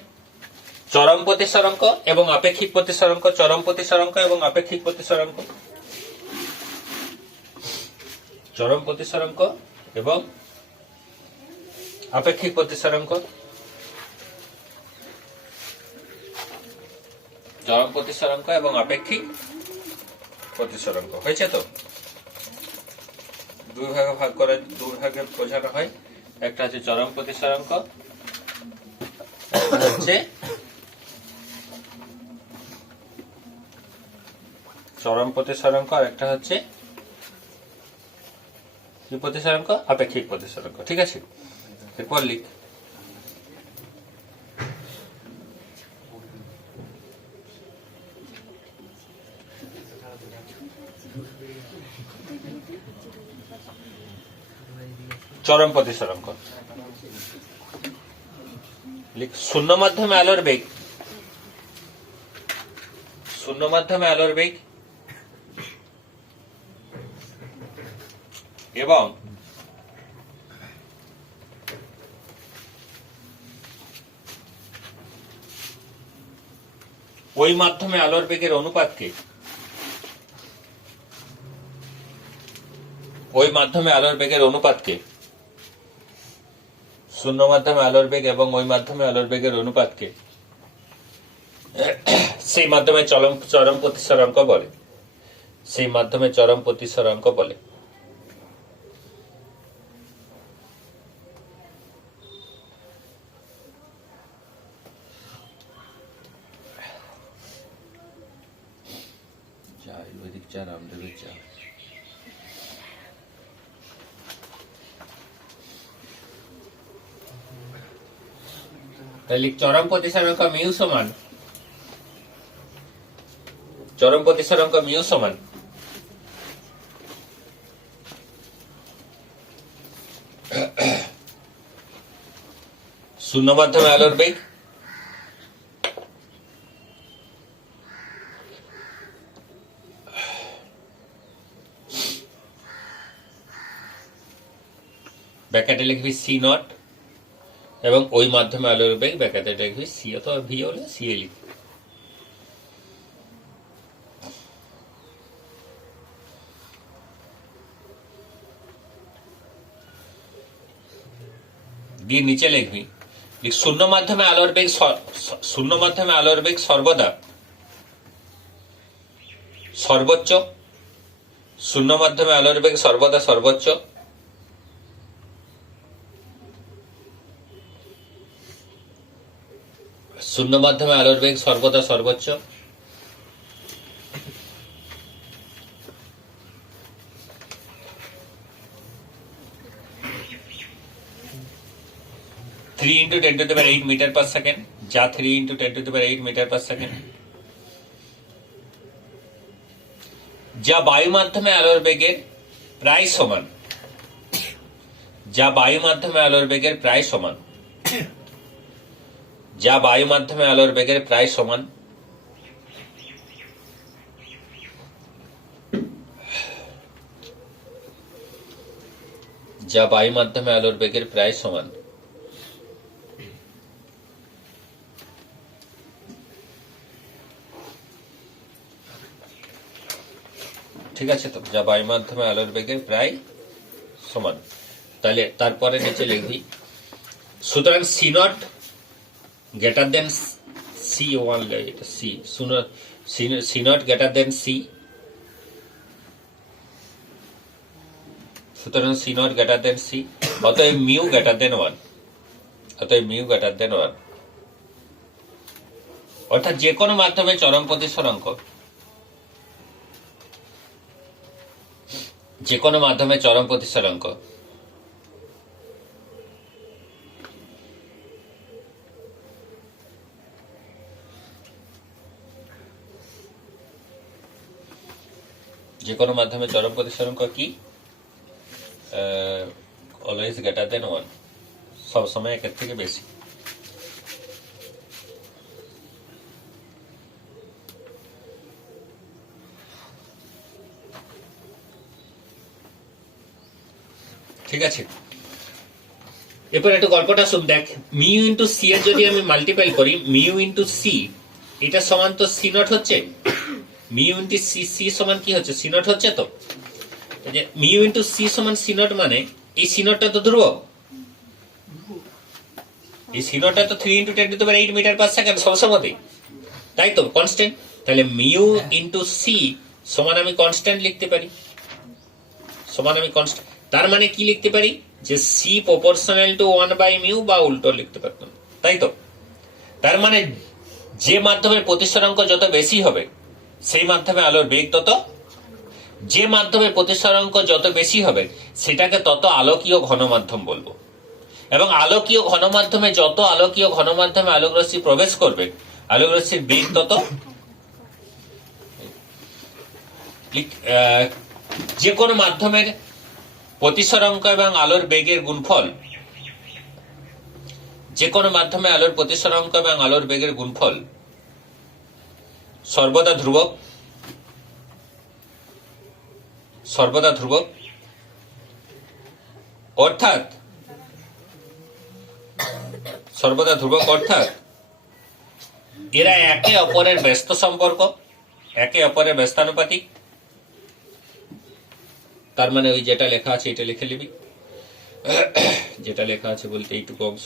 চরম প্রতিসরাঙ্ক এবং আপেক্ষিক প্রতিসরাঙ্ক, চরম প্রতিসরাঙ্ক এবং আপেক্ষিক প্রতিসরাঙ্ক। চরম প্রতিসরাঙ্ক এবং আপেক্ষিক প্রতিসরাঙ্ক। চরম প্রতিসরাঙ্ক এবং আপেক্ষিক প্রতিসরাঙ্ক হয়েছে তো। দুই ভাগে ভাগ করে দুই ভাগে বোঝানো হয়। একটা হচ্ছে চরম প্রতিসরাঙ্ক, একটা হচ্ছে চরম প্রতিসরাঙ্ক, আর একটা হচ্ছে কি প্রতিসরাঙ্ক? আপেক্ষিক প্রতিসরাঙ্ক। ঠিক আছে, এরপর লিখ। চরম প্রতিসরাঙ্ক লিখ। শূন্য মাধ্যমে আলোর বেগ, শূন্য মাধ্যমে আলোর বেগ এবং ওই মাধ্যমে আলোর বেগের অনুপাতকে, ওই মাধ্যমে আলোর বেগের অনুপাতকে, শূন্য মাধ্যমে আলোর বেগ এবং ওই মাধ্যমে আলোর বেগের অনুপাতকে সেই মাধ্যমে চরম প্রতিসরাঙ্ক বলে, সেই মাধ্যমে চরম প্রতিসরাঙ্ক বলে। আয়ুর্বেদিক চা, রামদেবের চা। তাহলে চরম প্রতিসরাঙ্ক মিউ সমান, চরম প্রতিসরাঙ্ক মিউ সমান শূন্য মাধ্যমে আলোর বেগ ব্যাকেটে লিখবি সি নট এবং ওই মাধ্যমে আলোর বেগ ব্যাকেটে লিখবি সি অথবা ভি হলে সি এ লিখবি। দিয়ে নিচে লিখবি শূন্য মাধ্যমে আলোর বেগ, শূন্য মাধ্যমে আলোর বেগ সর্বদা সর্বোচ্চ, শূন্য মাধ্যমে আলোর বেগ সর্বদা সর্বোচ্চ, শূন্য মাধ্যমে আলোর বেগ সর্বদা সর্বোচ্চ, 3 into 10 to the power 8 meter per second, যা 3 into 10 to the power 8 meter per second, যা বায়ু মাধ্যমে আলোর বেগের প্রায় সমান, যা বায়ু মাধ্যমে আলোর বেগের প্রায় সমান, যা বায়ু মাধ্যমে আলোর বেগের প্রায় সমান, যা বায়ু মাধ্যমে আলোর বেগের প্রায় সমান। ঠিক আছে তো, যা বায়ু মাধ্যমে আলোর বেগের প্রায় সমান। তাহলে তারপরে নিচে লিখবি সুতরাং C not greater than C one, C not greater than C, সুতরাং C not greater than C, অতএব মিউ গ্রেটার দেন 1, অতএব মিউ গ্রেটার দেন 1। অর্থাৎ যে কোনো মাধ্যমে চরম প্রতিসরাঙ্ক, যে কোনো মাধ্যমে চরম প্রতিসরাঙ্ক যে কোনো মাধ্যমে চরম প্রতিসরাঙ্ক কি? অলওয়েজ গ্রেটার দেন 1, সবসময় একের থেকে বেশি। ঠিক আছে, এরপর একটু গল্পটা শুন। দেখ, মিউ ইন্টু সি এর যদি আমি মাল্টিপ্লাই করি, মিউ ইন্টু সি এটা সমান তো সি নট হচ্ছে, মিউ ইন্টু সি, সি সমান কি হচ্ছে? সি নট হচ্ছে। তো যে মিউ ইন্টু সি সমান সি নট, মানে এই সি নটটা তো ধ্রুবক, এই সি নটটা তো 3 × 10⁸ মিটার পার সেকেন্ড সবসময়তেই, তাই তো কনস্ট্যান্ট। তাহলে মিউ ইন্টু সি সমান আমি কনস্ট্যান্ট লিখতে পারি, সমান আমি কনস্ট্যান্ট, তার মানে কি লিখতে পারি যে সি প্রপোর্শনাল টু 1/μ বা উল্টো লিখতে পারতাম, তাই তো। তার মানে যে মাধ্যমের প্রতিসরাঙ্ক যত বেশি হবে সেই মাধ্যমে আলোর বেগ তত, যে মাধ্যমের প্রতিসরাঙ্ক যত বেশি হবে সেটাকে তত আলোকীয় ঘনমাধ্যম বলবো। এবং আলোকীয় ঘনমাধ্যমে যত আলোকীয় ঘনমাধ্যমে আলোক রশ্মি প্রবেশ করবে আলোক রশ্মির বেগ তত। যে কোনো মাধ্যমের প্রতিসরাঙ্ক এবং আলোর বেগের গুণফল, যে কোনো মাধ্যমে আলোর প্রতিসরাঙ্ক এবং আলোর বেগের গুণফল সর্বদা ধ্রুবক, সর্বদা ধ্রুবক। অর্থাৎ সর্বদা ধ্রুবক অর্থাৎ এরা একে অপরের ব্যস্ত সম্পর্ক, একে অপরের ব্যস্তানুপাতিক। তার মানে ওই যেটা লেখা আছে এটা লিখে নিবি, যেটা লেখা আছে বলতে এইটুকু অংশ।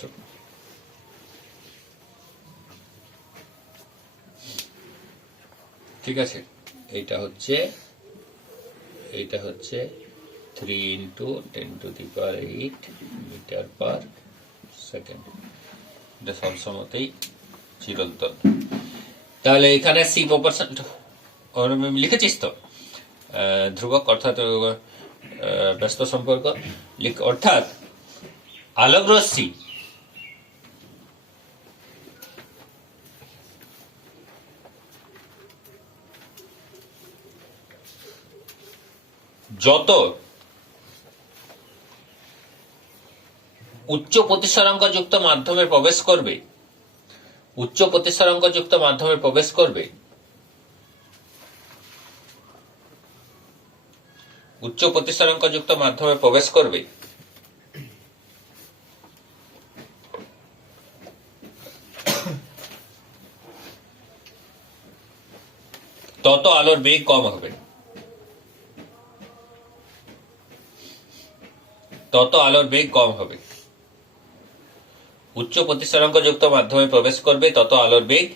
ঠিক আছে, এইটা হচ্ছে 3 × 10⁸ মিটার পার সেকেন্ড, এটা সবসময়তেই চিরন্তন। তাহলে এখানে সি প্রপোর্শন লিখেছিস তো, ধ্রুবক অর্থাৎ ব্যস্ত সম্পর্ক, অর্থাৎ আলোক রশ্মি যত উচ্চ প্রতিসরাঙ্ক যুক্ত মাধ্যমে প্রবেশ করবে, উচ্চ প্রতিসরাঙ্ক যুক্ত মাধ্যমে প্রবেশ করবে, উচ্চ প্রতিসরাঙ্ক যুক্ত মাধ্যমে প্রবেশ করবে, তত আলোর বেগ কম হবে, তত আলোর বেগ কম হবে। উচ্চ প্রতিসরাঙ্ক যুক্ত মাধ্যমে প্রবেশ করবে তত আলোর বেগ,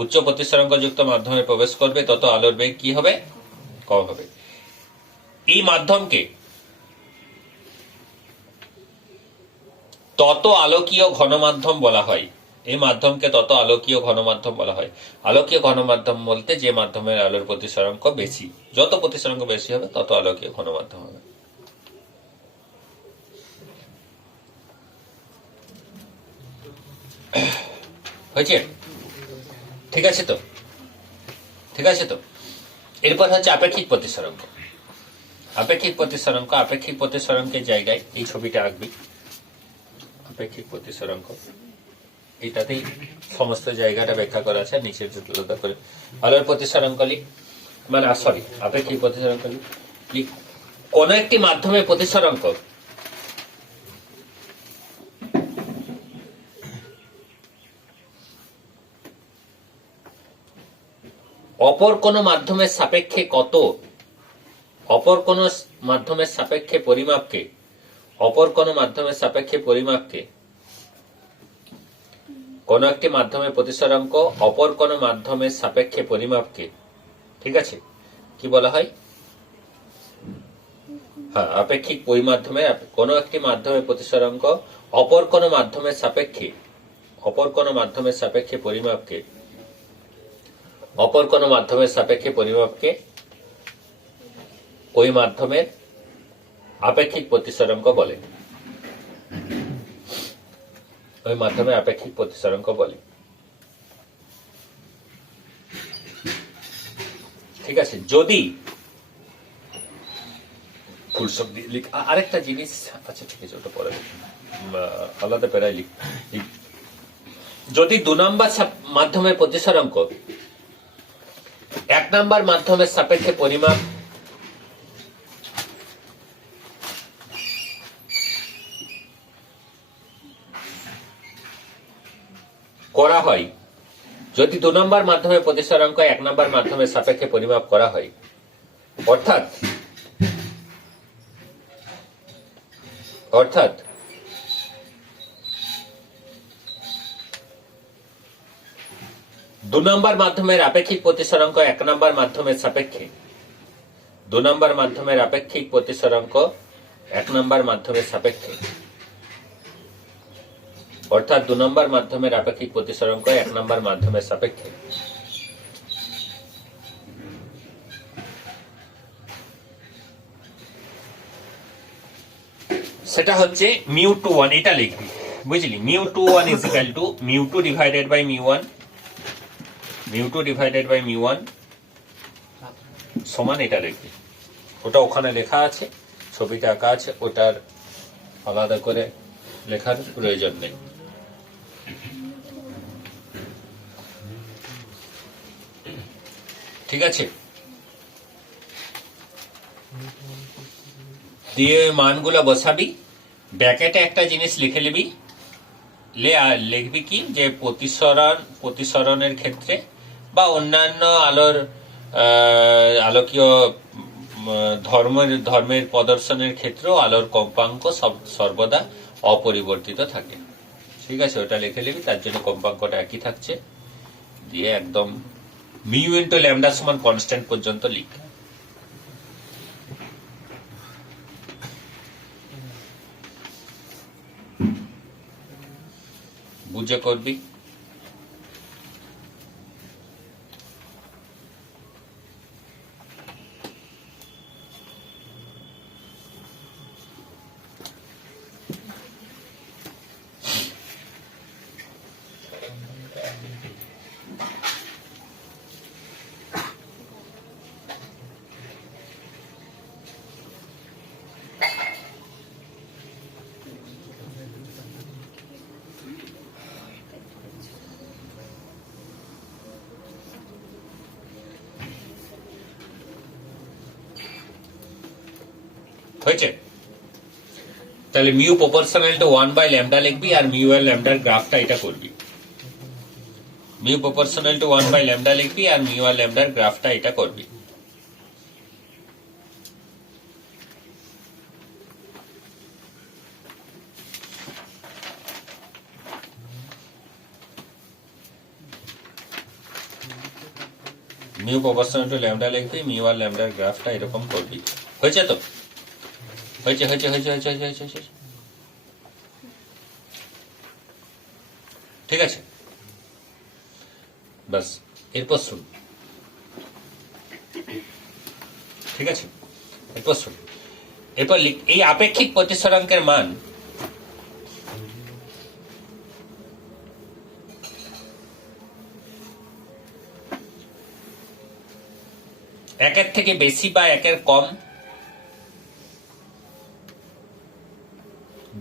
উচ্চ প্রতিসরাঙ্ক যুক্ত মাধ্যমে প্রবেশ করবে তত আলোর বেগ কি হবে? কম হবে। এই মাধ্যমকে তত আলোকীয় ঘনমাধ্যম বলা হয়, এই মাধ্যমকে তত আলোকীয় ঘনমাধ্যম বলা হয়। আলোকীয় ঘনমাধ্যম বলতে যে মাধ্যমের আলোর প্রতিসরাঙ্ক বেশি, যত প্রতিসরাঙ্ক বেশি হবে তত আলোকীয় ঘনমাধ্যম হবে। হয়েছে? ঠিক আছে তো, ঠিক আছে তো। এরপর হচ্ছে আপেক্ষিক প্রতিসরাঙ্ক। আপেক্ষিক প্রতিসরাঙ্ক, আপেক্ষিক প্রতিসরাঙ্কের জায়গায় এই ছবিটা আঁকবি। আপেক্ষিক প্রতিসরাঙ্ক এটাতেই সমস্ত জায়গাটা ব্যাখ্যা করা আছে, নিচের আলাদা করে আলোর প্রতিসরাঙ্ক লিখ, মানে সরি আপেক্ষিক প্রতিসরাঙ্ক লিখ। কোন একটি মাধ্যমের প্রতিসরাঙ্ক অপর কোন মাধ্যমের সাপেক্ষে কত, অপর কোন মাধ্যমের সাপেক্ষে পরিমাপকে, অপর কোন মাধ্যমের সাপেক্ষে পরিমাপকে, কোন একটি মাধ্যমের প্রতিসরাঙ্ক অপর কোন মাধ্যমের সাপেক্ষে পরিমাপকে, ঠিক আছে, কি বলা হয়? হ্যাঁ, আপেক্ষিক মাধ্যমে কোন একটি মাধ্যমের প্রতিসরাঙ্ক অপর কোন মাধ্যমের সাপেক্ষে, অপর কোন মাধ্যমের সাপেক্ষে পরিমাপকে, অপর কোন মাধ্যমের সাপেক্ষে পরিমাপকে ওই মাধ্যমের আপেক্ষিক প্রতিসরাঙ্ক বলে, ওই মাধ্যমের আপেক্ষিক প্রতিসরাঙ্ক বলে। ঠিক আছে, যদি ফুলস্টপ দিয়ে লিখ। আরেকটা জিনিস, আচ্ছা ঠিক আছে ওটা পরে আলাদা পেরাই লিখ। যদি 2 নম্বর মাধ্যমের প্রতিসরাঙ্ক 1 নম্বর মাধ্যমের সাপেক্ষে পরিমাপ করা হয়, যদি 2 নম্বর মাধ্যমের প্রতিসরাঙ্ক 1 নম্বর মাধ্যমের সাপেক্ষে পরিমাপ করা হয়, অর্থাৎ অর্থাৎ দু নম্বর মাধ্যমের আপেক্ষিক প্রতিসরাঙ্ক এক নম্বর মাধ্যমের সাপেক্ষে, দু নম্বর মাধ্যমের আপেক্ষিক প্রতিসরাঙ্ক এক নম্বর মাধ্যমের সাপেক্ষে, অর্থাৎ দু নম্বর মাধ্যমের আপেক্ষিক প্রতিসরাঙ্ক এক নম্বর মাধ্যমের সাপেক্ষে সেটা হচ্ছে μ21, এটা লিখবি, বুঝলি? μ21 is equal to μ2 divided by μ1, μ2 divided by μ1 সমান এটা লিখবি। ওটা ওখানে লেখা আছে, ছবিটা আঁকা আছে, ওটার আলাদা করে লেখার প্রয়োজন নেই। ঠিক আছে, দিয়ে মানগুলো বসাবি, ব্র্যাকেটে একটা জিনিস লিখে নিবি, আর লিখবি কি যে প্রতিসরণের ক্ষেত্রে বা অন্যান্য আলোকীয় ধর্মের প্রদর্শনের ক্ষেত্রেও আলোর কম্পাঙ্ক সর্বদা অপরিবর্তিত থাকে। ঠিক আছে, ওটা লিখে নিবি, তার জন্য কম্পাঙ্কটা একই থাকছে, দিয়ে একদম মিউ ইন্টু ল্যামডা সমান কনস্ট্যান্ট পর্যন্ত লিখ। বুঝে করবি। হয়েছে? তাহলে mu proportional to 1 by lambda লিখবি, আর মিউ আর ল্যামডার গ্রাফটা এটা করবি। Mu proportional to 1 by lambda লিখবি, আর মিউ আর ল্যামডার গ্রাফটা এটা করবি। মিউ প্রপোর্শনাল টু ল্যামডা লিখবি, মিউ আর ল্যামডার গ্রাফটা এরকম করবি। হয়েছে তো? হয়েছে হয়েছে হয়েছে হয়েছে হয়েছে হয়েছে। ঠিক আছে, বাস এরপর শুন। ঠিক আছে, এরপর শুন। এরপর এই আপেক্ষিক প্রতিসরাঙ্কের মান একের থেকে বেশি বা একের কম,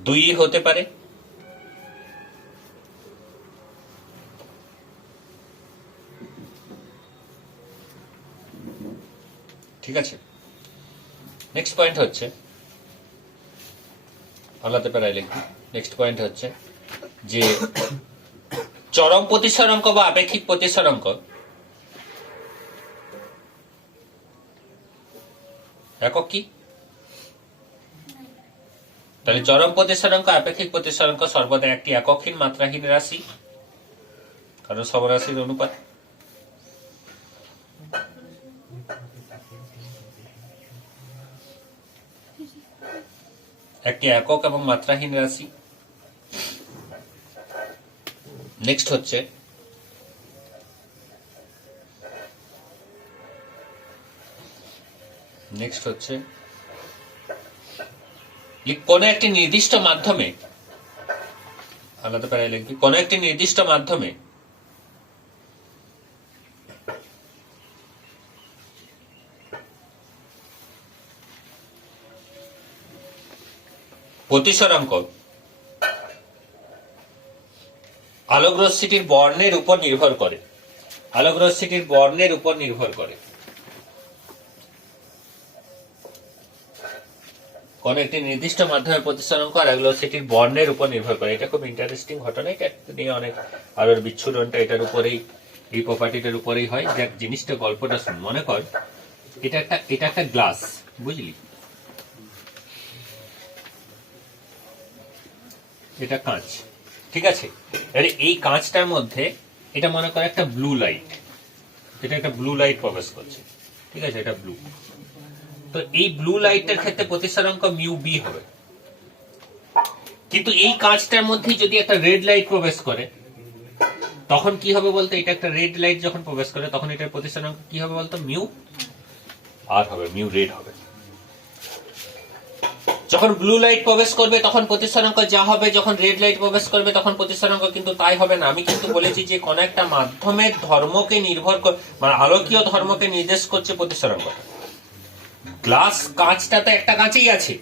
দুই হতে পারে, ঠিক আছে। নেক্সট পয়েন্ট হচ্ছে, আলাদা প্যারায় লিখবি। নেক্সট পয়েন্ট হচ্ছে যে চরম প্রতিসরাঙ্ক বা আপেক্ষিক প্রতিসরাঙ্ক একক কি? তাহলে চরম প্রতিসরাঙ্ক আপেক্ষিক প্রতিসরাঙ্ক সর্বদা একটি এককহীন মাত্রাহীন রাশি, কারণ সব রাশির অনুপাত। একটি একক এবং মাত্রাহীন রাশি। নেক্সট হচ্ছে কোন একটি নির্দিষ্ট মাধ্যমে, আলাদা প্যারায় লিখবি, কোন একটি নির্দিষ্ট মাধ্যমে প্রতিসরাঙ্ক আলোকরশ্মিটির বর্ণের উপর নির্ভর করে। আলোকরশ্মিটির বর্ণের উপর নির্ভর করে। কোন একটি নির্দিষ্ট মাধ্যমের প্রতিসরাঙ্ক আর আলোকরশ্মিটির বর্ণের উপর নির্ভর করে। এটা খুব ইন্টারেস্টিং ঘটনা, এটা নিয়ে অনেক আলোর বিচ্ছুরণটা এটার উপরেই, এই প্রপার্টিটার উপরেই হয়। দেখ জিনিসটা, গল্পটা শুন। মনে কর এটা একটা গ্লাস, বুঝলি? এটা কাঁচ, ঠিক আছে। এবারে এই কাঁচটার মধ্যে এটা মনে করে একটা ব্লু লাইট, এটা একটা ব্লু লাইট প্রবেশ করছে, ঠিক আছে, এটা ব্লু। তো এই ব্লু লাইটের ক্ষেত্রে প্রতিসরাঙ্ক মিউ বি হবে। কিন্তু এই কাঁচটার মধ্যে যদি একটা রেড লাইট প্রবেশ করে তখন কি হবে বলতো, এটা একটা রেড লাইট যখন প্রবেশ করে তখন এটার প্রতিসরাঙ্ক কি হবে বলতো, মিউ আর হবে, মিউ রেড হবে। যখন ব্লু লাইট প্রবেশ করবে তখন প্রতিসরাঙ্ক যা হবে, যখন রেড লাইট প্রবেশ করবে তখন প্রতিসরাঙ্ক কিন্তু তাই হবে না। আমি কিন্তু বলেছি যে কোন একটা মাধ্যমের ধর্মকে নির্ভর করে, মানে আলোকীয় ধর্মকে নির্দেশ করছে প্রতিসরাঙ্কটা। গ্লাস কাঁচটা তো একটা কাঁচেই আছে,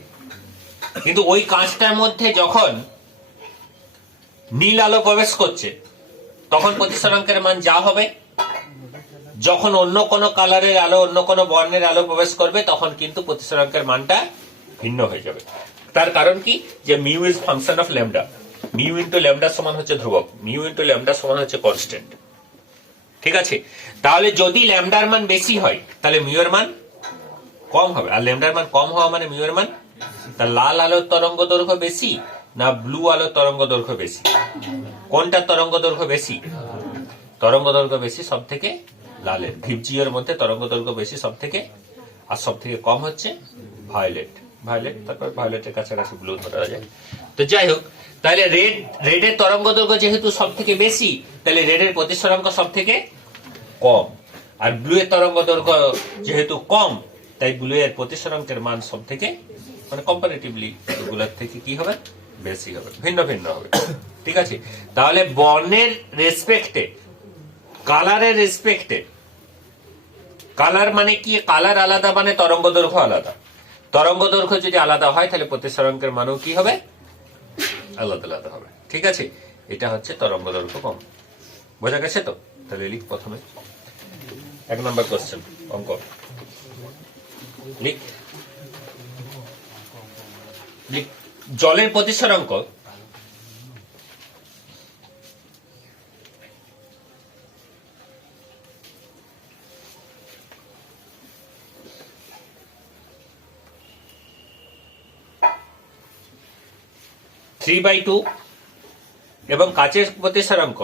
কিন্তু ওই কাঁচটার মধ্যে যখন নীল আলো প্রবেশ করছে তখন প্রতিসরাঙ্কের মান যা হবে, যখন অন্য কোনো কালারের আলো, অন্য কোনো বর্ণের আলো প্রবেশ করবে তখন কিন্তু প্রতিসরাঙ্কের মানটা ভিন্ন হয়ে যাবে। তার কারণ কি, যে mu is function of lambda, mu into lambda সমান হচ্ছে ধ্রুবক, মিউ ইন্টু ল্যামডা সমান হচ্ছে কনস্ট্যান্ট, ঠিক আছে। তাহলে যদি ল্যামডার মান বেশি হয় তাহলে মিউ এর মান কম হবে, আর ল্যামডার মান কম হওয়া মানে মিউ এর মান, তা লাল আলোর তরঙ্গ দৈর্ঘ্য বেশি না ব্লু আলোর তরঙ্গ দৈর্ঘ্য বেশি? কোনটা তরঙ্গ দৈর্ঘ্য বেশি? তরঙ্গ দৈর্ঘ্য বেশি সব থেকে লালের, ভিপজিওর মধ্যে তরঙ্গ দৈর্ঘ্য বেশি সব থেকে, আর সব থেকে কম হচ্ছে ভায়োলেট, ভায়োলেট, তারপর ভায়োলেটের কাছাকাছি ব্লু ধরা যায়। তো যাই হোক, তাহলে রেডের তরঙ্গ দৈর্ঘ্য যেহেতু সব থেকে বেশি তাহলে রেডের প্রতিসরাঙ্ক সব থেকে কম, আর ব্লু এর তরঙ্গ দৈর্ঘ্য যেহেতু কম তাই ব্লু এর প্রতিসরাঙ্কের মান সব থেকে, মানে কম্পারেটিভলি এগুলোর থেকে কি হবে, বেশি হবে, ভিন্ন ভিন্ন হবে, ঠিক আছে। তাহলে বর্ণের রেসপেক্টে, কালারের রেসপেক্টে, কালার মানে কি, কালার আলাদা মানে তরঙ্গ দৈর্ঘ্য আলাদা, তরঙ্গ দৈর্ঘ্য যদি আলাদা হয় তাহলে প্রতিসরাঙ্কের মানও কি হবে, আলাদা আলাদা হবে, ঠিক আছে। এটা হচ্ছে তরঙ্গ দৈর্ঘ্য কম, বোঝা গেছে তো? তাহলে লিখ প্রথমে 1 নম্বর কোশ্চেন অঙ্ক লিখ। জলের প্রতিসরাঙ্ক থ্রি বাই টু এবং কাচের প্রতিসরাঙ্ক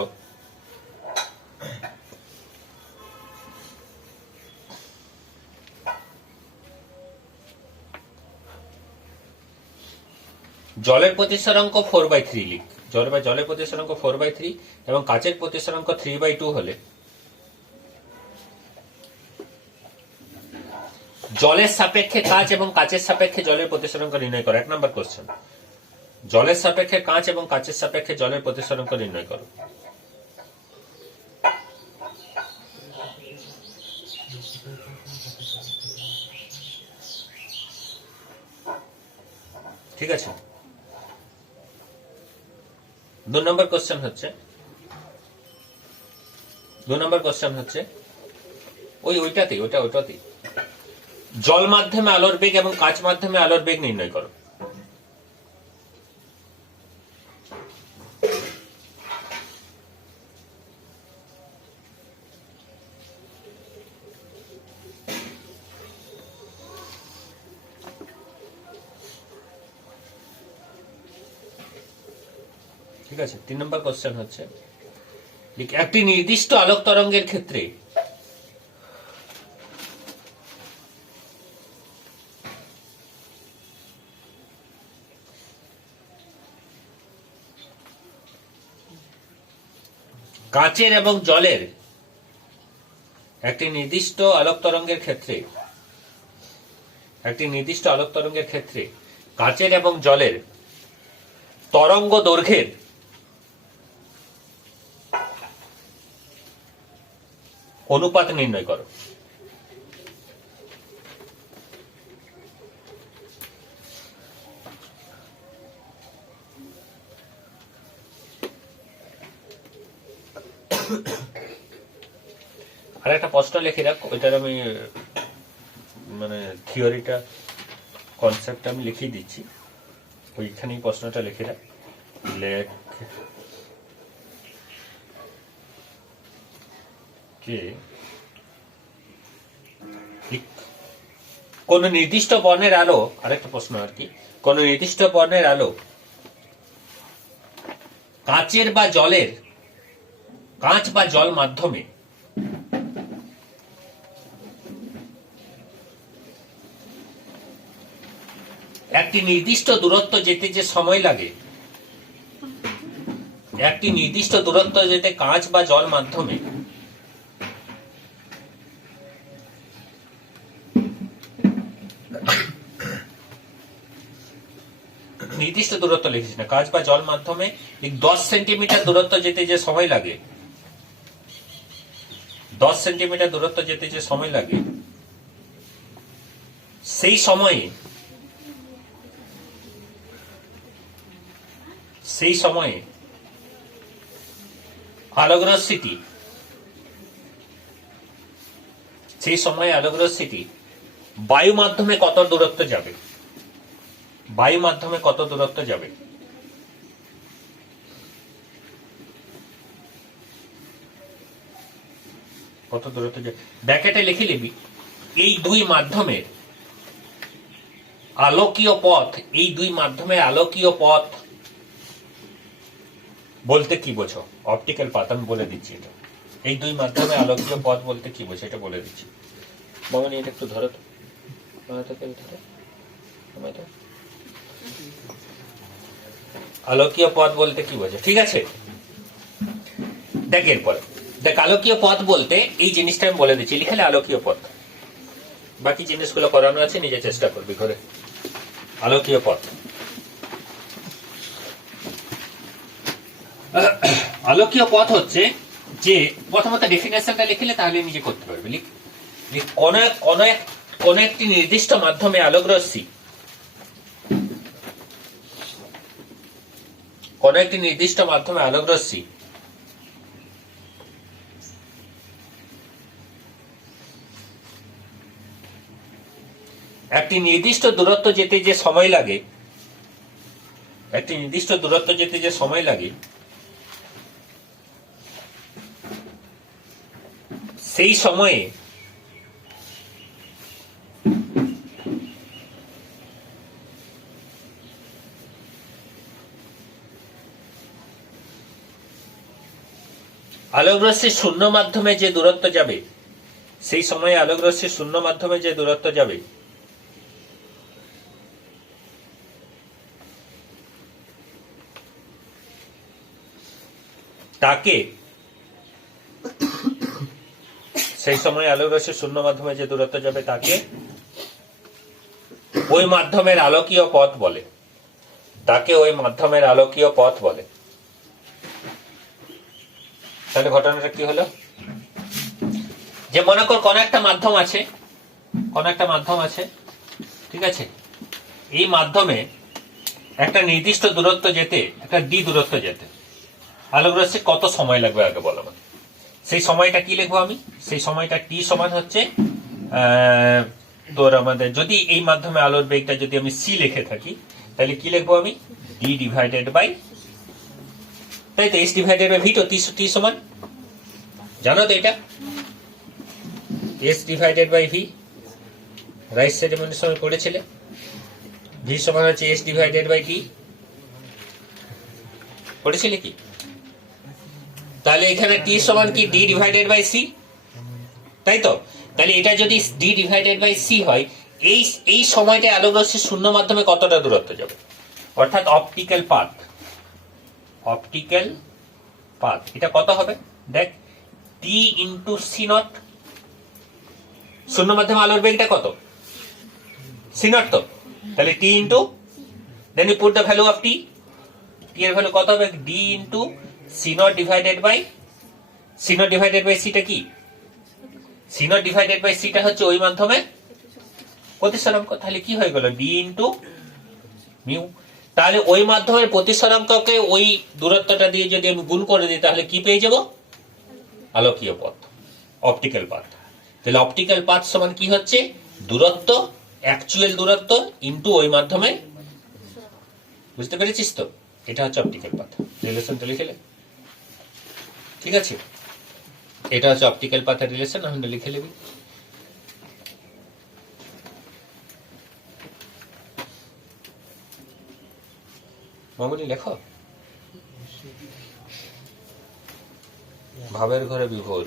জলের প্রতিসরাঙ্ক 4/3 লিখ। জলের প্রতিসরাঙ্ক 4/3 এবং কাচের প্রতিসরাঙ্ক 3/2 হলে জলের সাপেক্ষে কাঁচ এবং কাচের সাপেক্ষে জলের প্রতিসরাঙ্ক নির্ণয় করো। 1 নম্বর কোশ্চেন, জলের সাপেক্ষে কাঁচ এবং কাচের সাপেক্ষে জলের প্রতিসরাঙ্ক নির্ণয় করো। ঠিক আছে। 2 নম্বর কোশ্চেন হচ্ছে ওইটাতেই জল মাধ্যমে আলোর বেগ এবং কাঁচ মাধ্যমে আলোর বেগ নির্ণয় করো। ঠিক আছে। 3 নম্বর কোশ্চেন হচ্ছে, একটি নির্দিষ্ট আলোক তরঙ্গের ক্ষেত্রে কাচের এবং জলের, একটি নির্দিষ্ট আলোক তরঙ্গের ক্ষেত্রে কাচের এবং জলের তরঙ্গ দৈর্ঘ্যের অনুপাত নির্ণয় করো। আর একটা প্রশ্ন লিখে রাখ, ওইটার আমি মানে থিওরিটা, কনসেপ্ট আমি লিখিয়ে দিচ্ছি, ওইখানেই প্রশ্নটা লিখে রাখ। কোন নির্দিষ্ট বর্ণের আলো, আরেকটা প্রশ্ন আর কি, কোন নির্দিষ্ট বর্ণের আলো কাঁচ বা জল মাধ্যমে একটি নির্দিষ্ট দূরত্ব যেতে যে সময় লাগে, একটি নির্দিষ্ট দূরত্ব যেতে কাঁচ বা জল মাধ্যমে নির্দিষ্ট দূরত্ব লিখেছি না, কাঁচ বা জল মাধ্যমে 10 সেন্টিমিটার দূরত্ব যেতে যে সময় লাগে, 10 সেন্টিমিটার দূরত্ব যেতে যে সময় লাগে, সেই সময়ে আলোক রশ্মিটি বায়ু মাধ্যমে কত দূরত্ব যাবে, ব্র্যাকেটে লিখে নিবি এই দুই মাধ্যমের আলোকীয় পথ বলতে কি বোঝো? Optical path. আমি বলে দিচ্ছি এটা, এই দুই মাধ্যমে আলোকীয় পথ বলতে কি বোঝো এটা বলে দিচ্ছি। মামনি এটা একটু ধরো তো, আলোকীয় পথ বলতে কি বোঝো? ঠিক আছে, দেখ এরপরে দেখ, আলোকীয় পথ বলতে এই জিনিসটা আমি বলে দিচ্ছি, লিখালে আলোকীয় পথ, বাকি জিনিসগুলো করানো আছে, নিজে চেষ্টা করবি করে। আলোকীয় পথ, আলোকীয় পথ হচ্ছে যে, প্রথমত ডেফিনেশনটা লিখলে তাহলে নিজে করতে পারবি। কোন একটি নির্দিষ্ট মাধ্যমে আলোকরশ্মি, একটি নির্দিষ্ট দূরত্ব যেতে যে সময় লাগে, সেই সময়ে আলোকরশ্মির শূন্য মাধ্যমে যে দূরত্ব যাবে, তাকে ওই মাধ্যমের আলোকীয় পথ বলে। তাহলে ঘটনাটা কি হলো? যে মনে কর কোন একটা মাধ্যম আছে, ঠিক আছে, এই মাধ্যমে একটা নির্দিষ্ট দূরত্ব যেতে, একটা ডি দূরত্ব যেতে আলোকরশ্মি কত সময় লাগবে আগে বলো আমাকে। সেই সময়টা কি লিখবো আমি? সেই সময়টা টি সমান হচ্ছে তোর আমাদের, যদি এই মাধ্যমে আলোর বেগটা যদি আমি সি লিখে থাকি, তাহলে কি লিখবো আমি? ডি ডিভাইডেড বাই, তাই তো, এস ডিভাইডেড বাই ভি। তো টি সমান জানো তো এটা, S divided by V, right সেরিমনির সময় পড়েছিলে। ভি সমান হচ্ছে এস ডিভাইডেড বাই টি, পড়েছিলে কি? তাহলে এখানে টি সমান কি? ডি ডিভাইডেড বাই সি, তাই তো। তাহলে এটা যদি ডি ডিভাইডেড বাই সি হয়, এই সময়টা আলোকরশ্মি শূন্য মাধ্যমে কতটা দূরত্ব যাবে, অর্থাৎ অপটিক্যাল পাথ এটা কত হবে? দেখ, টি ইন্টু সি নট, শূন্য মাধ্যমে আলোর বেগটা কত? সি নট তো, তাহলে T into, then you put the value of T, T এর ভ্যালু কত হবে? D into C not divided by সিটা কি? সি নট ডিভাইডেড বাই সিটা হচ্ছে ওই মাধ্যমে প্রতিসরাঙ্ক। তাহলে কি হয়ে গেল? D into mu. তাহলে ওই মাধ্যমের প্রতিসরাঙ্ককে ওই দূরত্বটা দিয়ে যদি আমি গুণ করে দিই, তাহলে কি পেয়ে যাব? আলোকীয় পথ, অপটিক্যাল পাথ। তাহলে অপটিক্যাল পাথ সমান কি হচ্ছে? দূরত্ব, অ্যাকচুয়াল দূরত্ব ইন্টু ওই মাধ্যমে। বুঝতে পেরেছিস তো? এটা হচ্ছে অপটিক্যাল পাথ। রিলেশনটা লিখে, ঠিক আছে, এটা হচ্ছে অপটিক্যাল পাথের রিলেশন। আমরা লিখে নেবি। মামুনি লেখো। ভাবের ঘরে বিভোর।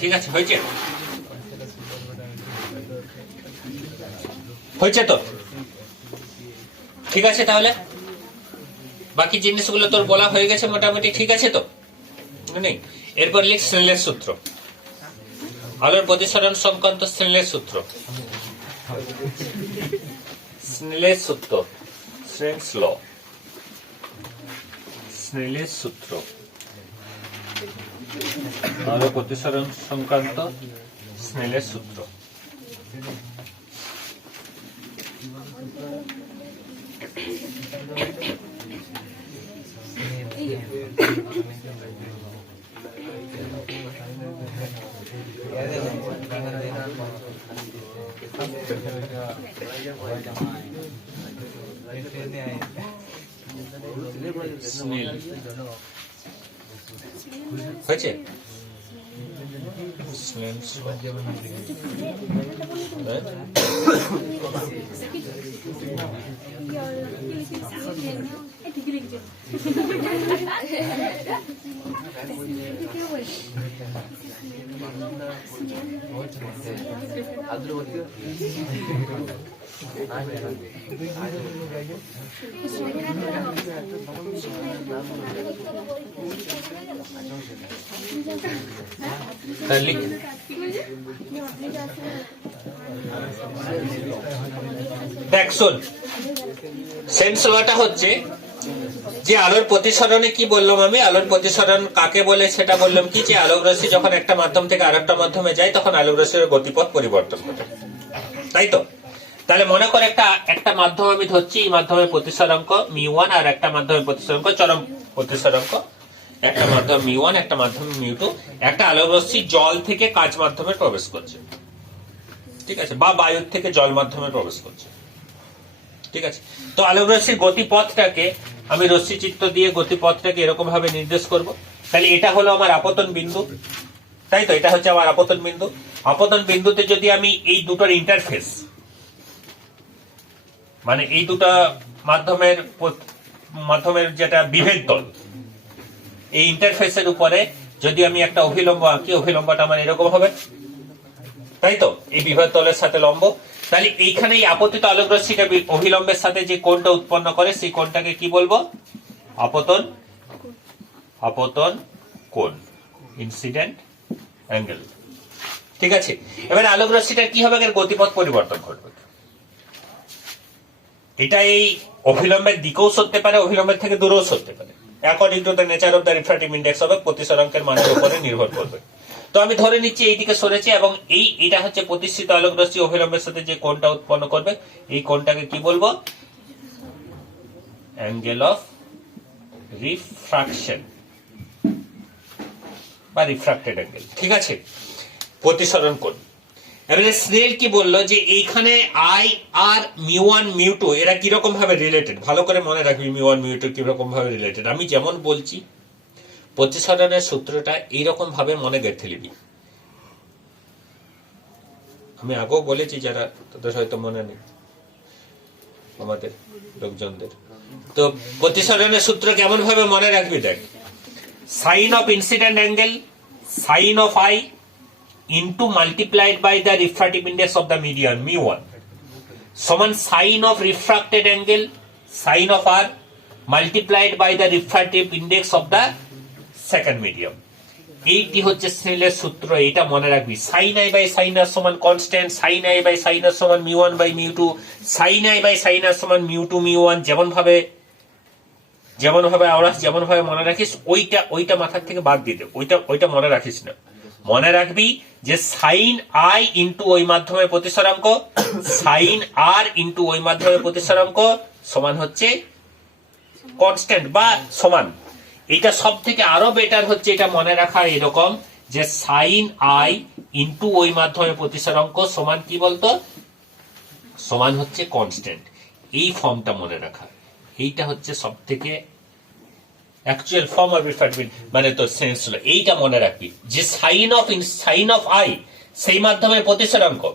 ঠিক আছে, হয়েছে হয়েছে তো ঠিক আছে। তাহলে বাকি জিনিসগুলো তোর বলা হয়ে গেছে মোটামুটি, ঠিক আছে তো নেই? এরপর লিখ স্নেলের সূত্র, আলোর প্রতিসরণ সংক্রান্ত স্নেলের সূত্র। স্নেলের সূত্র, স্নেলস ল, স্নেলের সূত্র আলোর প্রতিসরণ সংক্রান্ত স্নেলের সূত্র। হয়েছে? দেখ শোন, সেন্স লটা হচ্ছে যে আলোর প্রতিসরণে কি বললাম আমি, আলোর প্রতিসরণ কাকে বলে সেটা বললাম কি, যে আলোক রশ্মি যখন একটা মাধ্যম থেকে আরেকটা মাধ্যমে যায় তখন আলোক রশ্মির গতিপথ পরিবর্তন ঘটে, তাই তো? তাহলে মনে কর একটা মাধ্যম আমি ধরছি, এই মাধ্যমের প্রতিসরাঙ্ক μ1 আর একটা মাধ্যমের প্রতিসরাঙ্ক চরম প্রতিসরাঙ্ক, একটা মাধ্যম μ1 একটা মাধ্যম μ2, একটা আলোক রশ্মি জল থেকে কাচ মাধ্যমে প্রবেশ করছে, ঠিক আছে, বা বায়ুর থেকে জল মাধ্যমে প্রবেশ করছে, ঠিক আছে। তো আলোক রশ্মির গতিপথটাকে আমি রশ্মি চিত্র দিয়ে গতিপথটাকে এরকম ভাবে নির্দেশ করব। তাহলে এটা হলো আমার আপতন বিন্দু, তাই তো? এটা হচ্ছে আমার আপতন বিন্দু। আপতন বিন্দুতে যদি আমি এই দুটোর ইন্টারফেস, মানে এই দুটো মাধ্যমের যেটা বিভেদ তল, এই ইন্টারফেসের উপরে যদি আমি একটা অভিলম্ব আঁকি, অভিলম্বটা আমার এরকম হবে, তাই তো? এই বিভেদ তলের সাথে লম্ব। তাহলে এইখানে এই আপতিত আলোক রশ্মিটা অভিলম্বের সাথে যে কোণটা উৎপন্ন করে সেই কোণটাকে কি বলবো? আপতন কোণ, ইনসিডেন্ট অ্যাঙ্গেল, ঠিক আছে। এবারে আলোক রশ্মিটার কি হবে? এর গতিপথ পরিবর্তন ঘটবে। এটা এই অভিলম্বের দিকেও সরতে পারে, অভিলম্বের থেকে দূরেও সরতে পারে, according to the nature of the refractive index হবে, প্রতিসরাঙ্কের মানের উপরে নির্ভর করবে। তো আমি ধরে নিচ্ছি এইদিকে সরেছে, এবং এটা হচ্ছে প্রতিষ্ঠিত আলোক রশ্মি অভিলম্বের সাথে যে কোণটা উৎপন্ন করবে, এই কোণটাকে কি বলবো? অ্যাঙ্গেল অফ রিফ্রাকশন বা রিফ্রাক্টেড অ্যাঙ্গেল, ঠিক আছে, প্রতিসরণ কোণ। এবারে স্নেল কি বললো যে এইখানে আই আর μ1 μ2 এরা কিরকম ভাবে রিলেটেড, ভালো করে মনে রাখবি μ1 μ2 কিরকম ভাবে রিলেটেড। আমি যেমন বলছি প্রতিসরণের সূত্রটা এইরকম ভাবে মনে গেঁথে নিবি। আমি আগেও বলেছি, যারা তোদের হয়তো মনে নেই আমাদের লোকজনদের, তো প্রতিসরণের সূত্র কেমন ভাবে মনে রাখবি? দেখ, sine of incident angle sine of i into multiplied by the refractive index of the medium μ1 সমান sine of refracted angle sine of r multiplied by the refractive index of the second medium। এইটি হচ্ছে স্নেলের সূত্র, এটা মনে রাখবি। Sine I by sine R সমান constant, sine I by sine R সমান μ1 by μ2, sine I by sine R সমান μ2 μ1। যেমন ভাবে আমরা যেমন ভাবে মনে রাখিস, ওইটা মাথার থেকে বাদ দিয়ে দে, ওইটা মনে রাখিস না। মনে রাখবি যে সাইন আই ইন্টু ওই মাধ্যমের প্রতিসরাঙ্ক সাইন আর ইন্টু ওই মাধ্যমের প্রতিসরাঙ্ক সমান হচ্ছে কনস্ট্যান্ট বা সমান। এটা সব থেকে আরো বেটার হচ্ছে এটা মনে রাখা এরকম যে সাইন আই ইন্টু ওই মাধ্যমের প্রতিসরাঙ্ক সমান কি বলতো? সমান হচ্ছে কনস্ট্যান্ট। এই ফর্মটা মনে রাখা, এইটা হচ্ছে সব থেকে অ্যাকচুয়াল ফর্ম অফ রিফ্র্যাক্টিভ, মানে তোর সেন্স হলো এইটা মনে রাখবি যে সাইন অফ আই সেই মাধ্যমের প্রতিসরণ কোণ,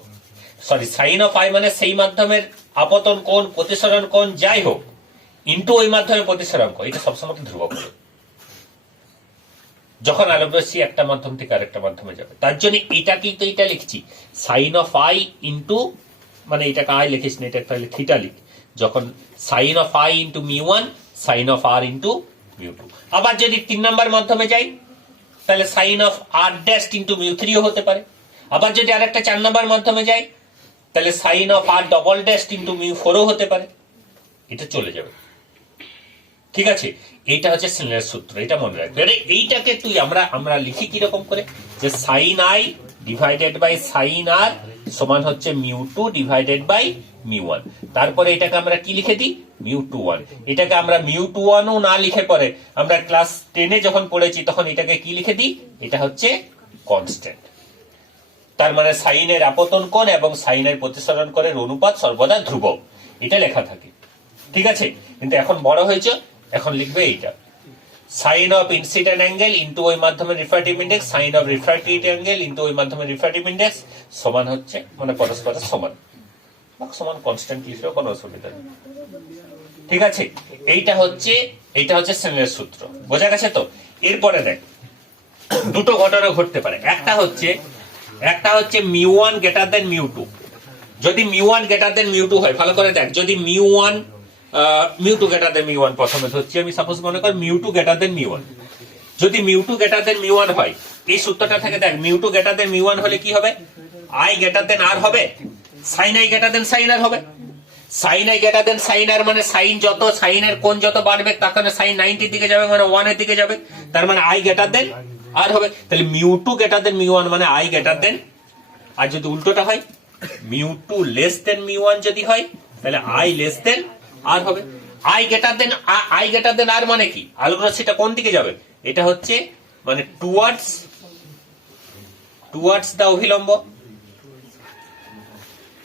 সাইন অফ আই মানে সেই মাধ্যমের আপতন কোণ, প্রতিসরণ কোণ যাই হোক, ইন্টু ওই মাধ্যমের প্রতিসরণ কোণ, এটা সবসময় ধ্রুবক হবে যখন আলোক রশ্মি একটা মাধ্যম থেকে আরেকটা মাধ্যমে যাবে। তার জন্য এটা কিন্তু এটা লিখছি সাইন অফ আই ইন্টু, মানে এটাকে আই লিখিস না, এটা তাহলে থিটা লিখ, যখন sine of I into μ1 sine of R into μ2। আবার যদি 3 নম্বর মাধ্যমে যাই তাহলে sine of R dash into μ3 হতে পারে। আবার যদি আরেকটা 4 নম্বর মাধ্যমে যাই তাহলে sine of R double dash into μ4 হতে পারে। এটা চলে যাবে, ঠিক আছে। এইটা হচ্ছে স্নেলের সূত্র, এটা মনে রাখবে। এইটাকে তুই আমরা লিখি কিরকম করে, যে sine I divided by sine R সমান হচ্ছে μ2 ডিভাইডেড বাই μ1। তারপরে এটাকে আমরা কি লিখে দিই, μ21। এটাকে আমরা μ21ও না লিখে পরে আমরা ক্লাস 10-এ যখন পড়েছি তখন এটাকে কি লিখে দিই, এটা হচ্ছে কনস্ট্যান্ট। তার মানে সাইনের আপতন কোণ এবং সাইনের প্রতিসরণ কোণের অনুপাত সর্বদা ধ্রুবক, এটা লেখা থাকে, ঠিক আছে। কিন্তু এখন বড় হয়েছে, এখন লিখবে এইটা sine of incident angle into ওই মাধ্যমের refractive index, sine of refractive angle into ওই মাধ্যমের রিফ্র্যাক্টিভ ইন্ডেক্স সমান হচ্ছে, মানে পরস্পরের সমান বা সমান কনস্ট্যান্ট লিখলেও কোনো অসুবিধা নেই, ঠিক আছে। এইটা হচ্ছে স্নেলের সূত্র, বোঝা গেছে তো। এরপরে দেখ দুটো ঘটনা ঘটতে পারে, একটা হচ্ছে μ1 গ্রেটার দেন μ2। যদি μ1 গ্রেটার দেন μ2 হয়, ভালো করে দেখ, যদি μ2 গ্রেটার দেন μ1 প্রথমে ধরছি আমি, সাপোজ মনে কর μ2 গ্রেটার দেন μ1, যদি μ2 গ্রেটার দেন μ1 হয়, এই সূত্রটা থেকে দেখ μ2 গ্রেটার দেন μ1 হলে কি হবে, আই গ্রেটার দেন আর হবে, sine I greater than sine R হবে। Sine I greater than sine R মানে সাইনের কোণ যত বাড়বে তখন সাইন 90 দিকে যাবে, মানে 1 এর দিকে যাবে, তার মানে আই গ্রেটার দেন আর হবে। তাহলে μ2 গ্রেটার দেন μ1 মানে আই গ্রেটার দেন, আর যদি উল্টোটা হয় μ2 লেস দেন μ1 যদি হয় তাহলে আই লেস দেন আর হবে। আই গ্রেটার দেন আর মানে কি, আলোক রশ্মিটা কোন দিকে যাবে, এটা হচ্ছে মানে টুয়ার্ডস দা অভিলম্ব,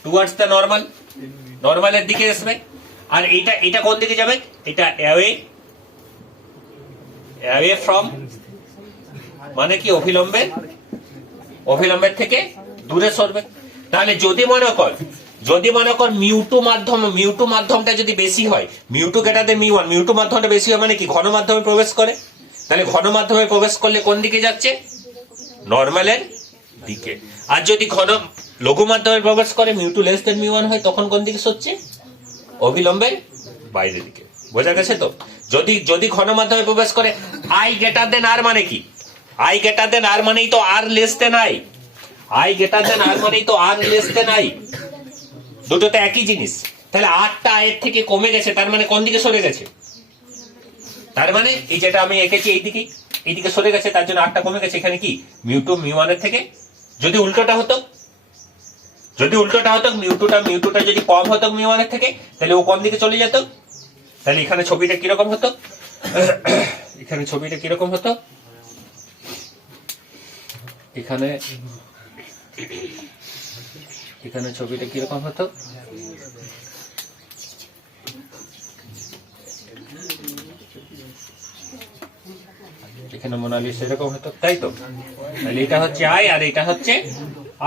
টুয়ার্ডস দা নরমালের দিকে আসবে। আর এটা কোন দিকে যাবে, এটা অ্যাওয়ে ফ্রম, মানে কি অভিলম্বের থেকে দূরে সরবে। তাহলে যদি মনে কর মিউ2 মাধ্যমটা যদি বেশি হয়, মিউ2 গ্রেটার দেন μ1, মিউ2 মাধ্যমটা বেশি হয় মানে কি ঘন মাধ্যমে প্রবেশ করে, তাহলে ঘন মাধ্যমে প্রবেশ করলে কোন দিকে যাচ্ছে, নরমালের দিকে। আর যদি লঘু মাধ্যমে প্রবেশ করে μ2 লেস দেন μ1 হয়, তখন কোন দিকে সরছে, অভিলম্বের বাইরের দিকে। বোঝা গেছে তো। যদি ঘন মাধ্যমে প্রবেশ করে, আই গ্রেটার দেন আর মানে কি, আই গ্রেটার দেন আর মানেই তো R less than I, I greater than R মানেই তো আর লেস দেন আই, দুটো তো একই জিনিস। তাহলে আরটা আয়ের থেকে কমে গেছে, তার মানে কোন দিকে সরে গেছে, তার মানে এই যেটা আমি এঁকেছি এইদিকে সরে গেছে, তার জন্য আরটা কমে গেছে। এখানে কি μ2 μ1 এর থেকে, যদি উল্টোটা হতো মিউ2টা যদি কম হতো μ1 এর থেকে, তাহলে ও কোন দিকে চলে যেত। তাহলে এখানে ছবিটা কিরকম হতো, এখানে ছবিটা কিরকম হতো, এখানে ছবিটা কিরকম হতো, এখানে মোনালিস এরকম হতো, তাই তো। তাহলে এটা হচ্ছে আই আর এটা হচ্ছে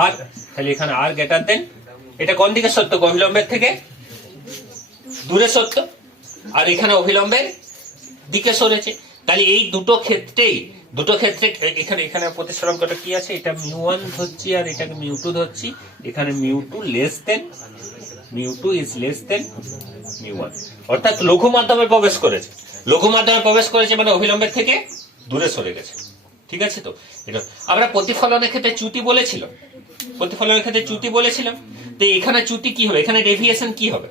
আর, তাহলে এখানে আর গ্রেটার দেন, এটা কোন দিকে সত্য, অভিলম্বের থেকে দূরে সত্য, আর এখানে অভিলম্বের দিকে সরেছে। তাহলে এই দুটো ক্ষেত্রে এখানে প্রতিসরণ কত কি আছে, এটা μ1 ধরছি আর এটাকে μ2 ধরছি, এখানে μ2 less than, μ2 is less than μ1, অর্থাৎ লঘু মাধ্যমে প্রবেশ করেছে মানে অভিলম্বের থেকে দূরে সরে গেছে, ঠিক আছে তো। এটা আমরা প্রতিফলনের ক্ষেত্রে চ্যুতি বলেছিলাম, তো এখানে চ্যুতি কি হবে, এখানে ডেভিয়েশন কি হবে,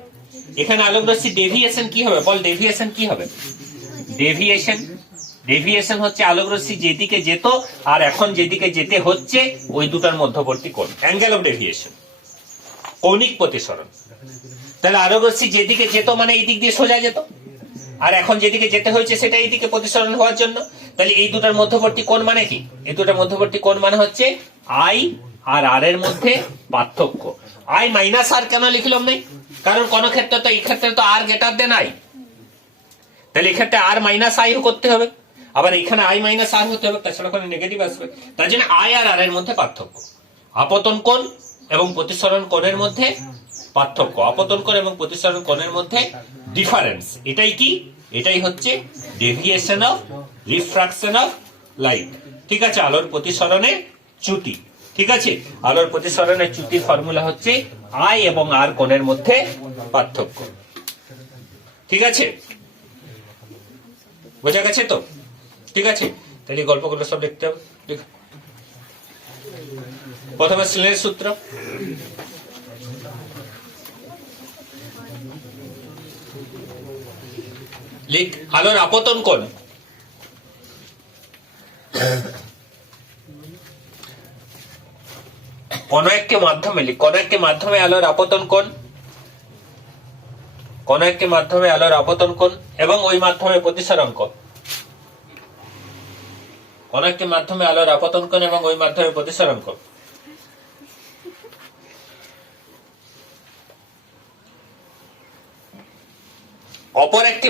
এখানে আলোক রশ্মি ডেভিয়েশন কি হবে, বল ডেভিয়েশন কি হবে, ডেভিয়েশন হচ্ছে আলোক রশ্মি যেদিকে যেত আর এখন যেদিকে যেতে হচ্ছে ওই দুটার মধ্যবর্তী কোণ, অ্যাঙ্গেল অফ ডেভিয়েশন, কৌণিক প্রতিসরণ। তাহলে আলোক রশ্মি যেদিকে যেত মানে এই দিক দিয়ে সোজা যেত, আর এখন যেদিকে যেতে হয়েছে সেটা এইদিকে প্রতিসরণ হওয়ার জন্য। তাহলে এই দুটার মধ্যবর্তী কোণ মানে কি, এই দুটার মধ্যবর্তী কোণ মানে হচ্ছে আই আর আর এর মধ্যে পার্থক্য। আই মাইনাস আর কেন লিখলাম নাই? কারণ কোন ক্ষেত্রে তো এই ক্ষেত্রে তো আর গ্রেটার দেন আই, তাহলে এক্ষেত্রে আর মাইনাস আই করতে হবে, আবার এখানে আই মাইনাস আর হতে হবে, তাছাড়া কোনো নেগেটিভ আসবে। তার জন্য আই আর আর এর মধ্যে পার্থক্য। আপতন কোণ এবং প্রতিসরণ কোণের মধ্যে পার্থক্য, আপতন কোণ এবং প্রতিসরণ কোণের মধ্যে ডিফারেন্স। এটাই কি? এটাই হচ্ছে deviation of refraction of light. ঠিক আছে, আলোর প্রতিসরণের চ্যুতি। ঠিক আছে, আলোর প্রতিসরণের চ্যুতির ফর্মুলা হচ্ছে আই এবং আর কোণের মধ্যে পার্থক্য। ঠিক আছে, বোঝা গেছে তো? ঠিক আছে, তাহলে গল্পগুলো সব দেখতে হবে। প্রথমে স্নেলের সূত্র। লিখ আলোর আপতন কোণ। কোন একটি মাধ্যমে লিখ, কোন একটি মাধ্যমে আলোর আপতন কোণ, কোন একটি মাধ্যমে আলোর আপতন কোণ এবং ওই মাধ্যমে প্রতিসরণ কোণ। কোন একটি মাধ্যমে আলোর আপতন কোণ এবং ওই মাধ্যমে প্রতিসরণ কোণ। অপর একটি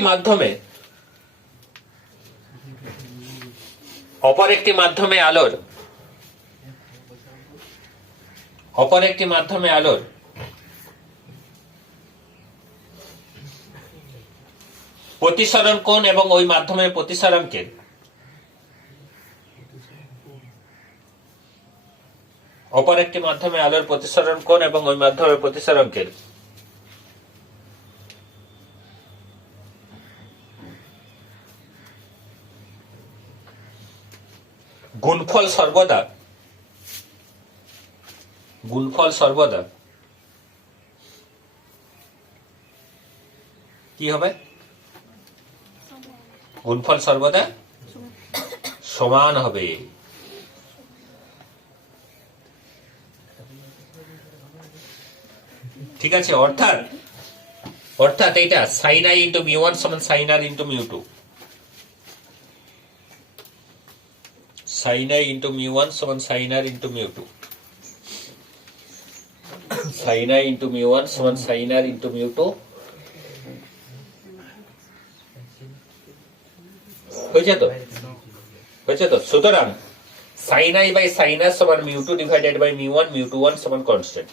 মাধ্যমে আলোর প্রতিসরণ কোণ এবং ওই মাধ্যমের প্রতিসরণকে অপর একটি মাধ্যমে আলোর প্রতিসরণ কোণ এবং ওই মাধ্যমের প্রতিসরণকে গুণফল সর্বদা কি হবে? গুণফল সর্বদা সমান হবে। ঠিক আছে, অর্থাৎ এইটা sine I into mu one সমান sine R into mu two, sine I into mu one সমান sine R into mu two, sine I into mu one সমান sine R into mu two. হয়েছে তো? সুতরাং sine I by sine R সমান mu two divided by mu one, mu two one সমান constant.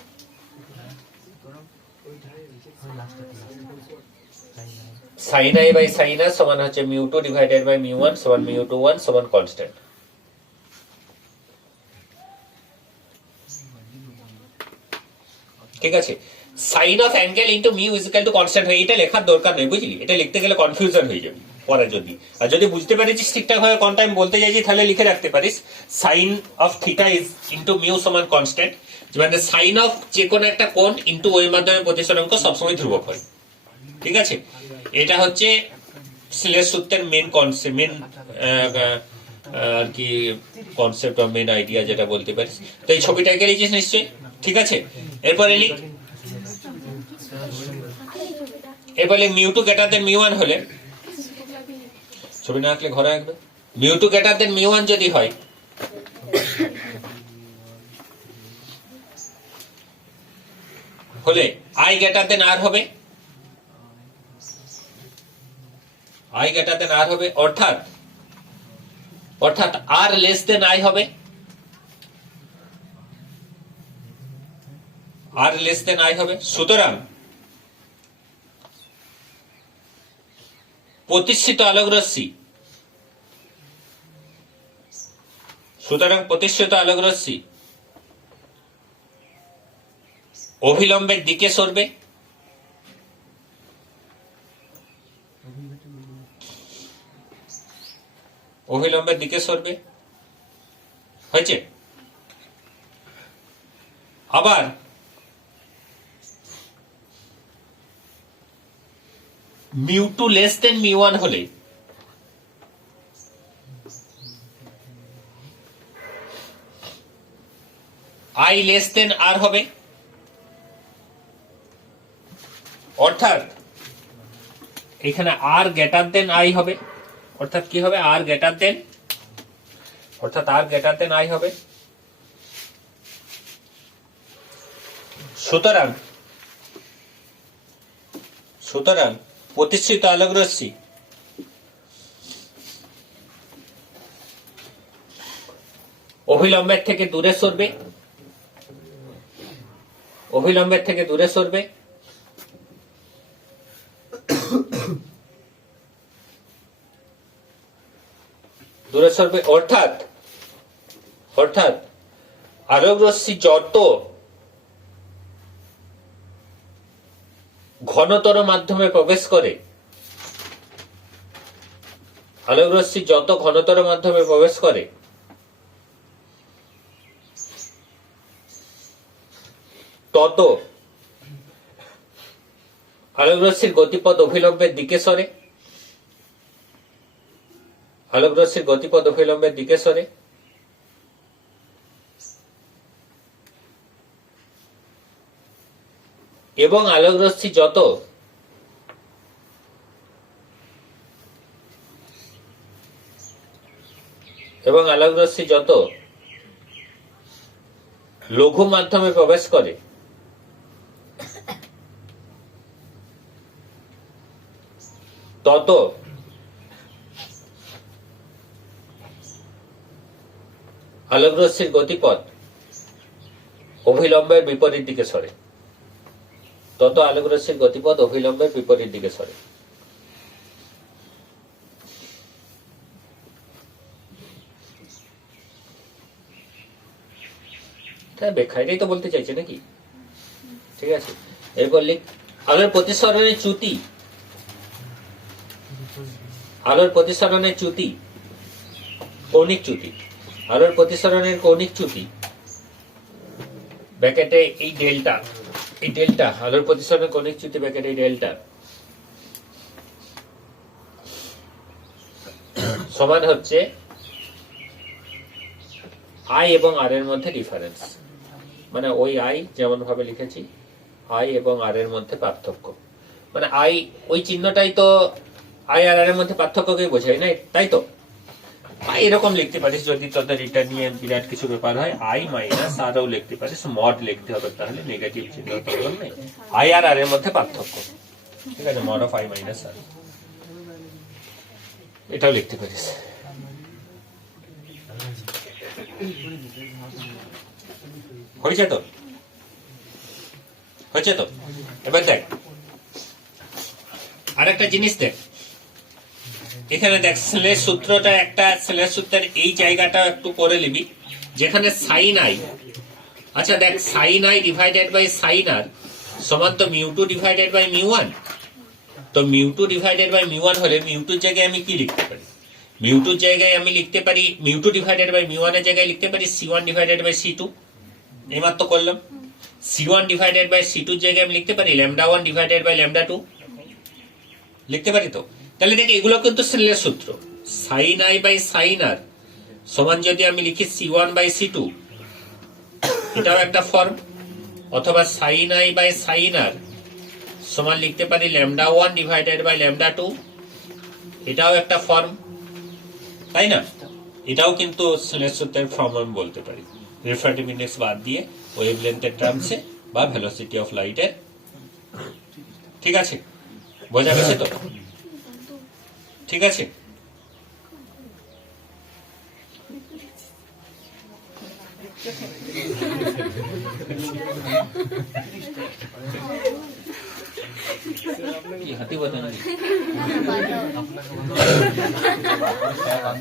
Sine I by sine R সমান হচ্ছে mu two divided by mu one সমান মিউ টু ওয়ান সমান কনস্ট্যান্ট। ঠিক আছে, sine of angle into mu is equal to constant হয়, এটা লেখার দরকার নেই, বুঝলি? এটা লিখতে গেলে কনফিউশন হয়ে যাবে পরে। যদি বুঝতে পারিস ঠিকঠাক ভাবে কোনটা আমি বলতে চাইছি, তাহলে লিখে রাখতে পারিস sine of theta is into mu সমান কনস্ট্যান্ট, মানে সাইন অফ যে কোনো একটা কোণ ইন্টু ওই মাধ্যমে প্রতিসরণক সবসময় ধ্রুবক হয়। ঠিক আছে, এটা হচ্ছে স্নেলের সূত্রের মেন কনসেপ্ট, মেন আর কি কনসেপ্ট বা মেন আইডিয়া যেটা বলতে পারিস। তো এই ছবিটা এঁকে লিখিস নিশ্চয়ই। ঠিক আছে, এরপরে লিখ mu two greater than mu one হলে, ছবি না আঁকলে ঘরে আঁকবে, mu two greater than mu one যদি হয় হলে আই গ্রেটার দেন আর হবে, আই গ্রেটার দেন আর হবে, অর্থাৎ আর লেস দেন আই হবে, আর লেস দেন আই হবে। সুতরাং প্রতিষ্ঠিত আলোক রশ্মি অভিলম্বের দিকে সরবে, হয়েছে? আবার mu two less than mu one হলে আই লেস দেন আর হবে, অর্থাৎ এখানে আর গ্রেটার দেন আই হবে, অর্থাৎ কি হবে? আর গ্রেটার দেন আই হবে। সুতরাং প্রতিষ্ঠিত আলোক রশ্মি অভিলম্বের থেকে দূরে সরবে, অর্থাৎ আলোক রশ্মি যত ঘনতর মাধ্যমে প্রবেশ করে, তত আলোক রশ্মির গতিপথ অভিলম্বের দিকে সরে, এবং আলোক রশ্মি যত লঘু মাধ্যমে প্রবেশ করে, তত আলোক রশ্মির গতিপথ অভিলম্বের বিপরীত দিকে সরে, এটাই তো বলতে চাইছে নাকি? ঠিক আছে, এরপর লিখ আলোর প্রতিসরণের চ্যুতি, কৌণিক চ্যুতি, ব্র্যাকেটে এই ডেল্টা, আলোর প্রতিসরণের কৌণিক চ্যুতি ব্র্যাকেটে এই ডেল্টা সমান হচ্ছে আই এবং আর এর মধ্যে ডিফারেন্স, মানে ওই আই যেমন ভাবে লিখেছি, আই এবং আর এর মধ্যে পার্থক্য, মানে আই ওই চিহ্নটাই তো আই আর আর এর মধ্যে পার্থক্যকে বোঝায় না, তাই তো? এরকম লিখতে পারিস যদি তোদের এটা নিয়ে বিরাট কিছু ব্যাপার হয়, আই মাইনাস আর ও লিখতে পারিস, মড লিখতে হবে, তাহলে নেগেটিভ চিহ্ন নেই, আই আর আর এর মধ্যে পার্থক্য, ঠিক আছে, মড অফ আই মাইনাস আর, এটাও লিখতে পারিস। হয়েছে তো? এবার দেখ আরেকটা জিনিস, দেখ এখানে দেখ স্নেলের সূত্রটা, একটা স্নেলের সূত্রের এই জায়গাটা একটু করে নিবি, যেখানে সাইন আই, আচ্ছা দেখ sine I divided by sine R সমান তো মিউ2 ডিভাইডেড বাই মিউ1, তো মিউ2 ডিভাইডেড বাই মিউ1 হলে মিউ2 এর জায়গায় আমি কি লিখতে পারি? মিউ2 এর জায়গায় আমি লিখতে পারি, মিউ2 ডিভাইডেড বাই মিউ1 এর জায়গায় লিখতে পারি c1 ডিভাইডেড বাই c2, এইমাত্র তো করলাম। c1 ডিভাইডেড বাই c2 এর জায়গায় আমি লিখতে পারি λ1 ডিভাইডেড বাই λ2, লিখতে পারি তো? তাহলে দেখ এগুলো কিন্তু স্নেলের সূত্র, sign I by sine R সমান যদি আমি লিখি c1 বাই c2, এটাও একটা ফর্ম, অথবা sign I by sine R সমান লিখতে পারি λ1 ডিভাইডেড বাই λ2, এটাও একটা ফর্ম, তাই না? এটাও কিন্তু স্নেলের সূত্রের ফর্ম আমি বলতে পারি, রিফ্র্যাক্টিভ ইনডেক্স বাদ দিয়ে ওয়েভলেন্থের টার্মসে বা ভেলোসিটি অফ লাইটের, ঠিক আছে? বোঝা গেছে তো? ঠিক আছে,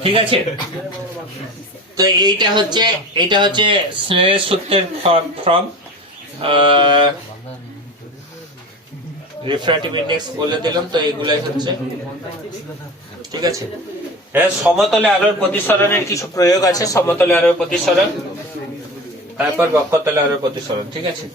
ঠিক আছে। তো এইটা হচ্ছে স্নেলের সূত্রের ফর্ম, রিফ্র্যাক্টিভ ইনডেক্স বলে দিলাম, তো এগুলাই হচ্ছে, ঠিক আছে। সমতলে আলোর প্রতিসরণের কিছু প্রয়োগ আছে, সমতলে আলোর প্রতিসরণ, তারপর বক্ষতলে আলোর প্রতিসরণ, ঠিক আছে।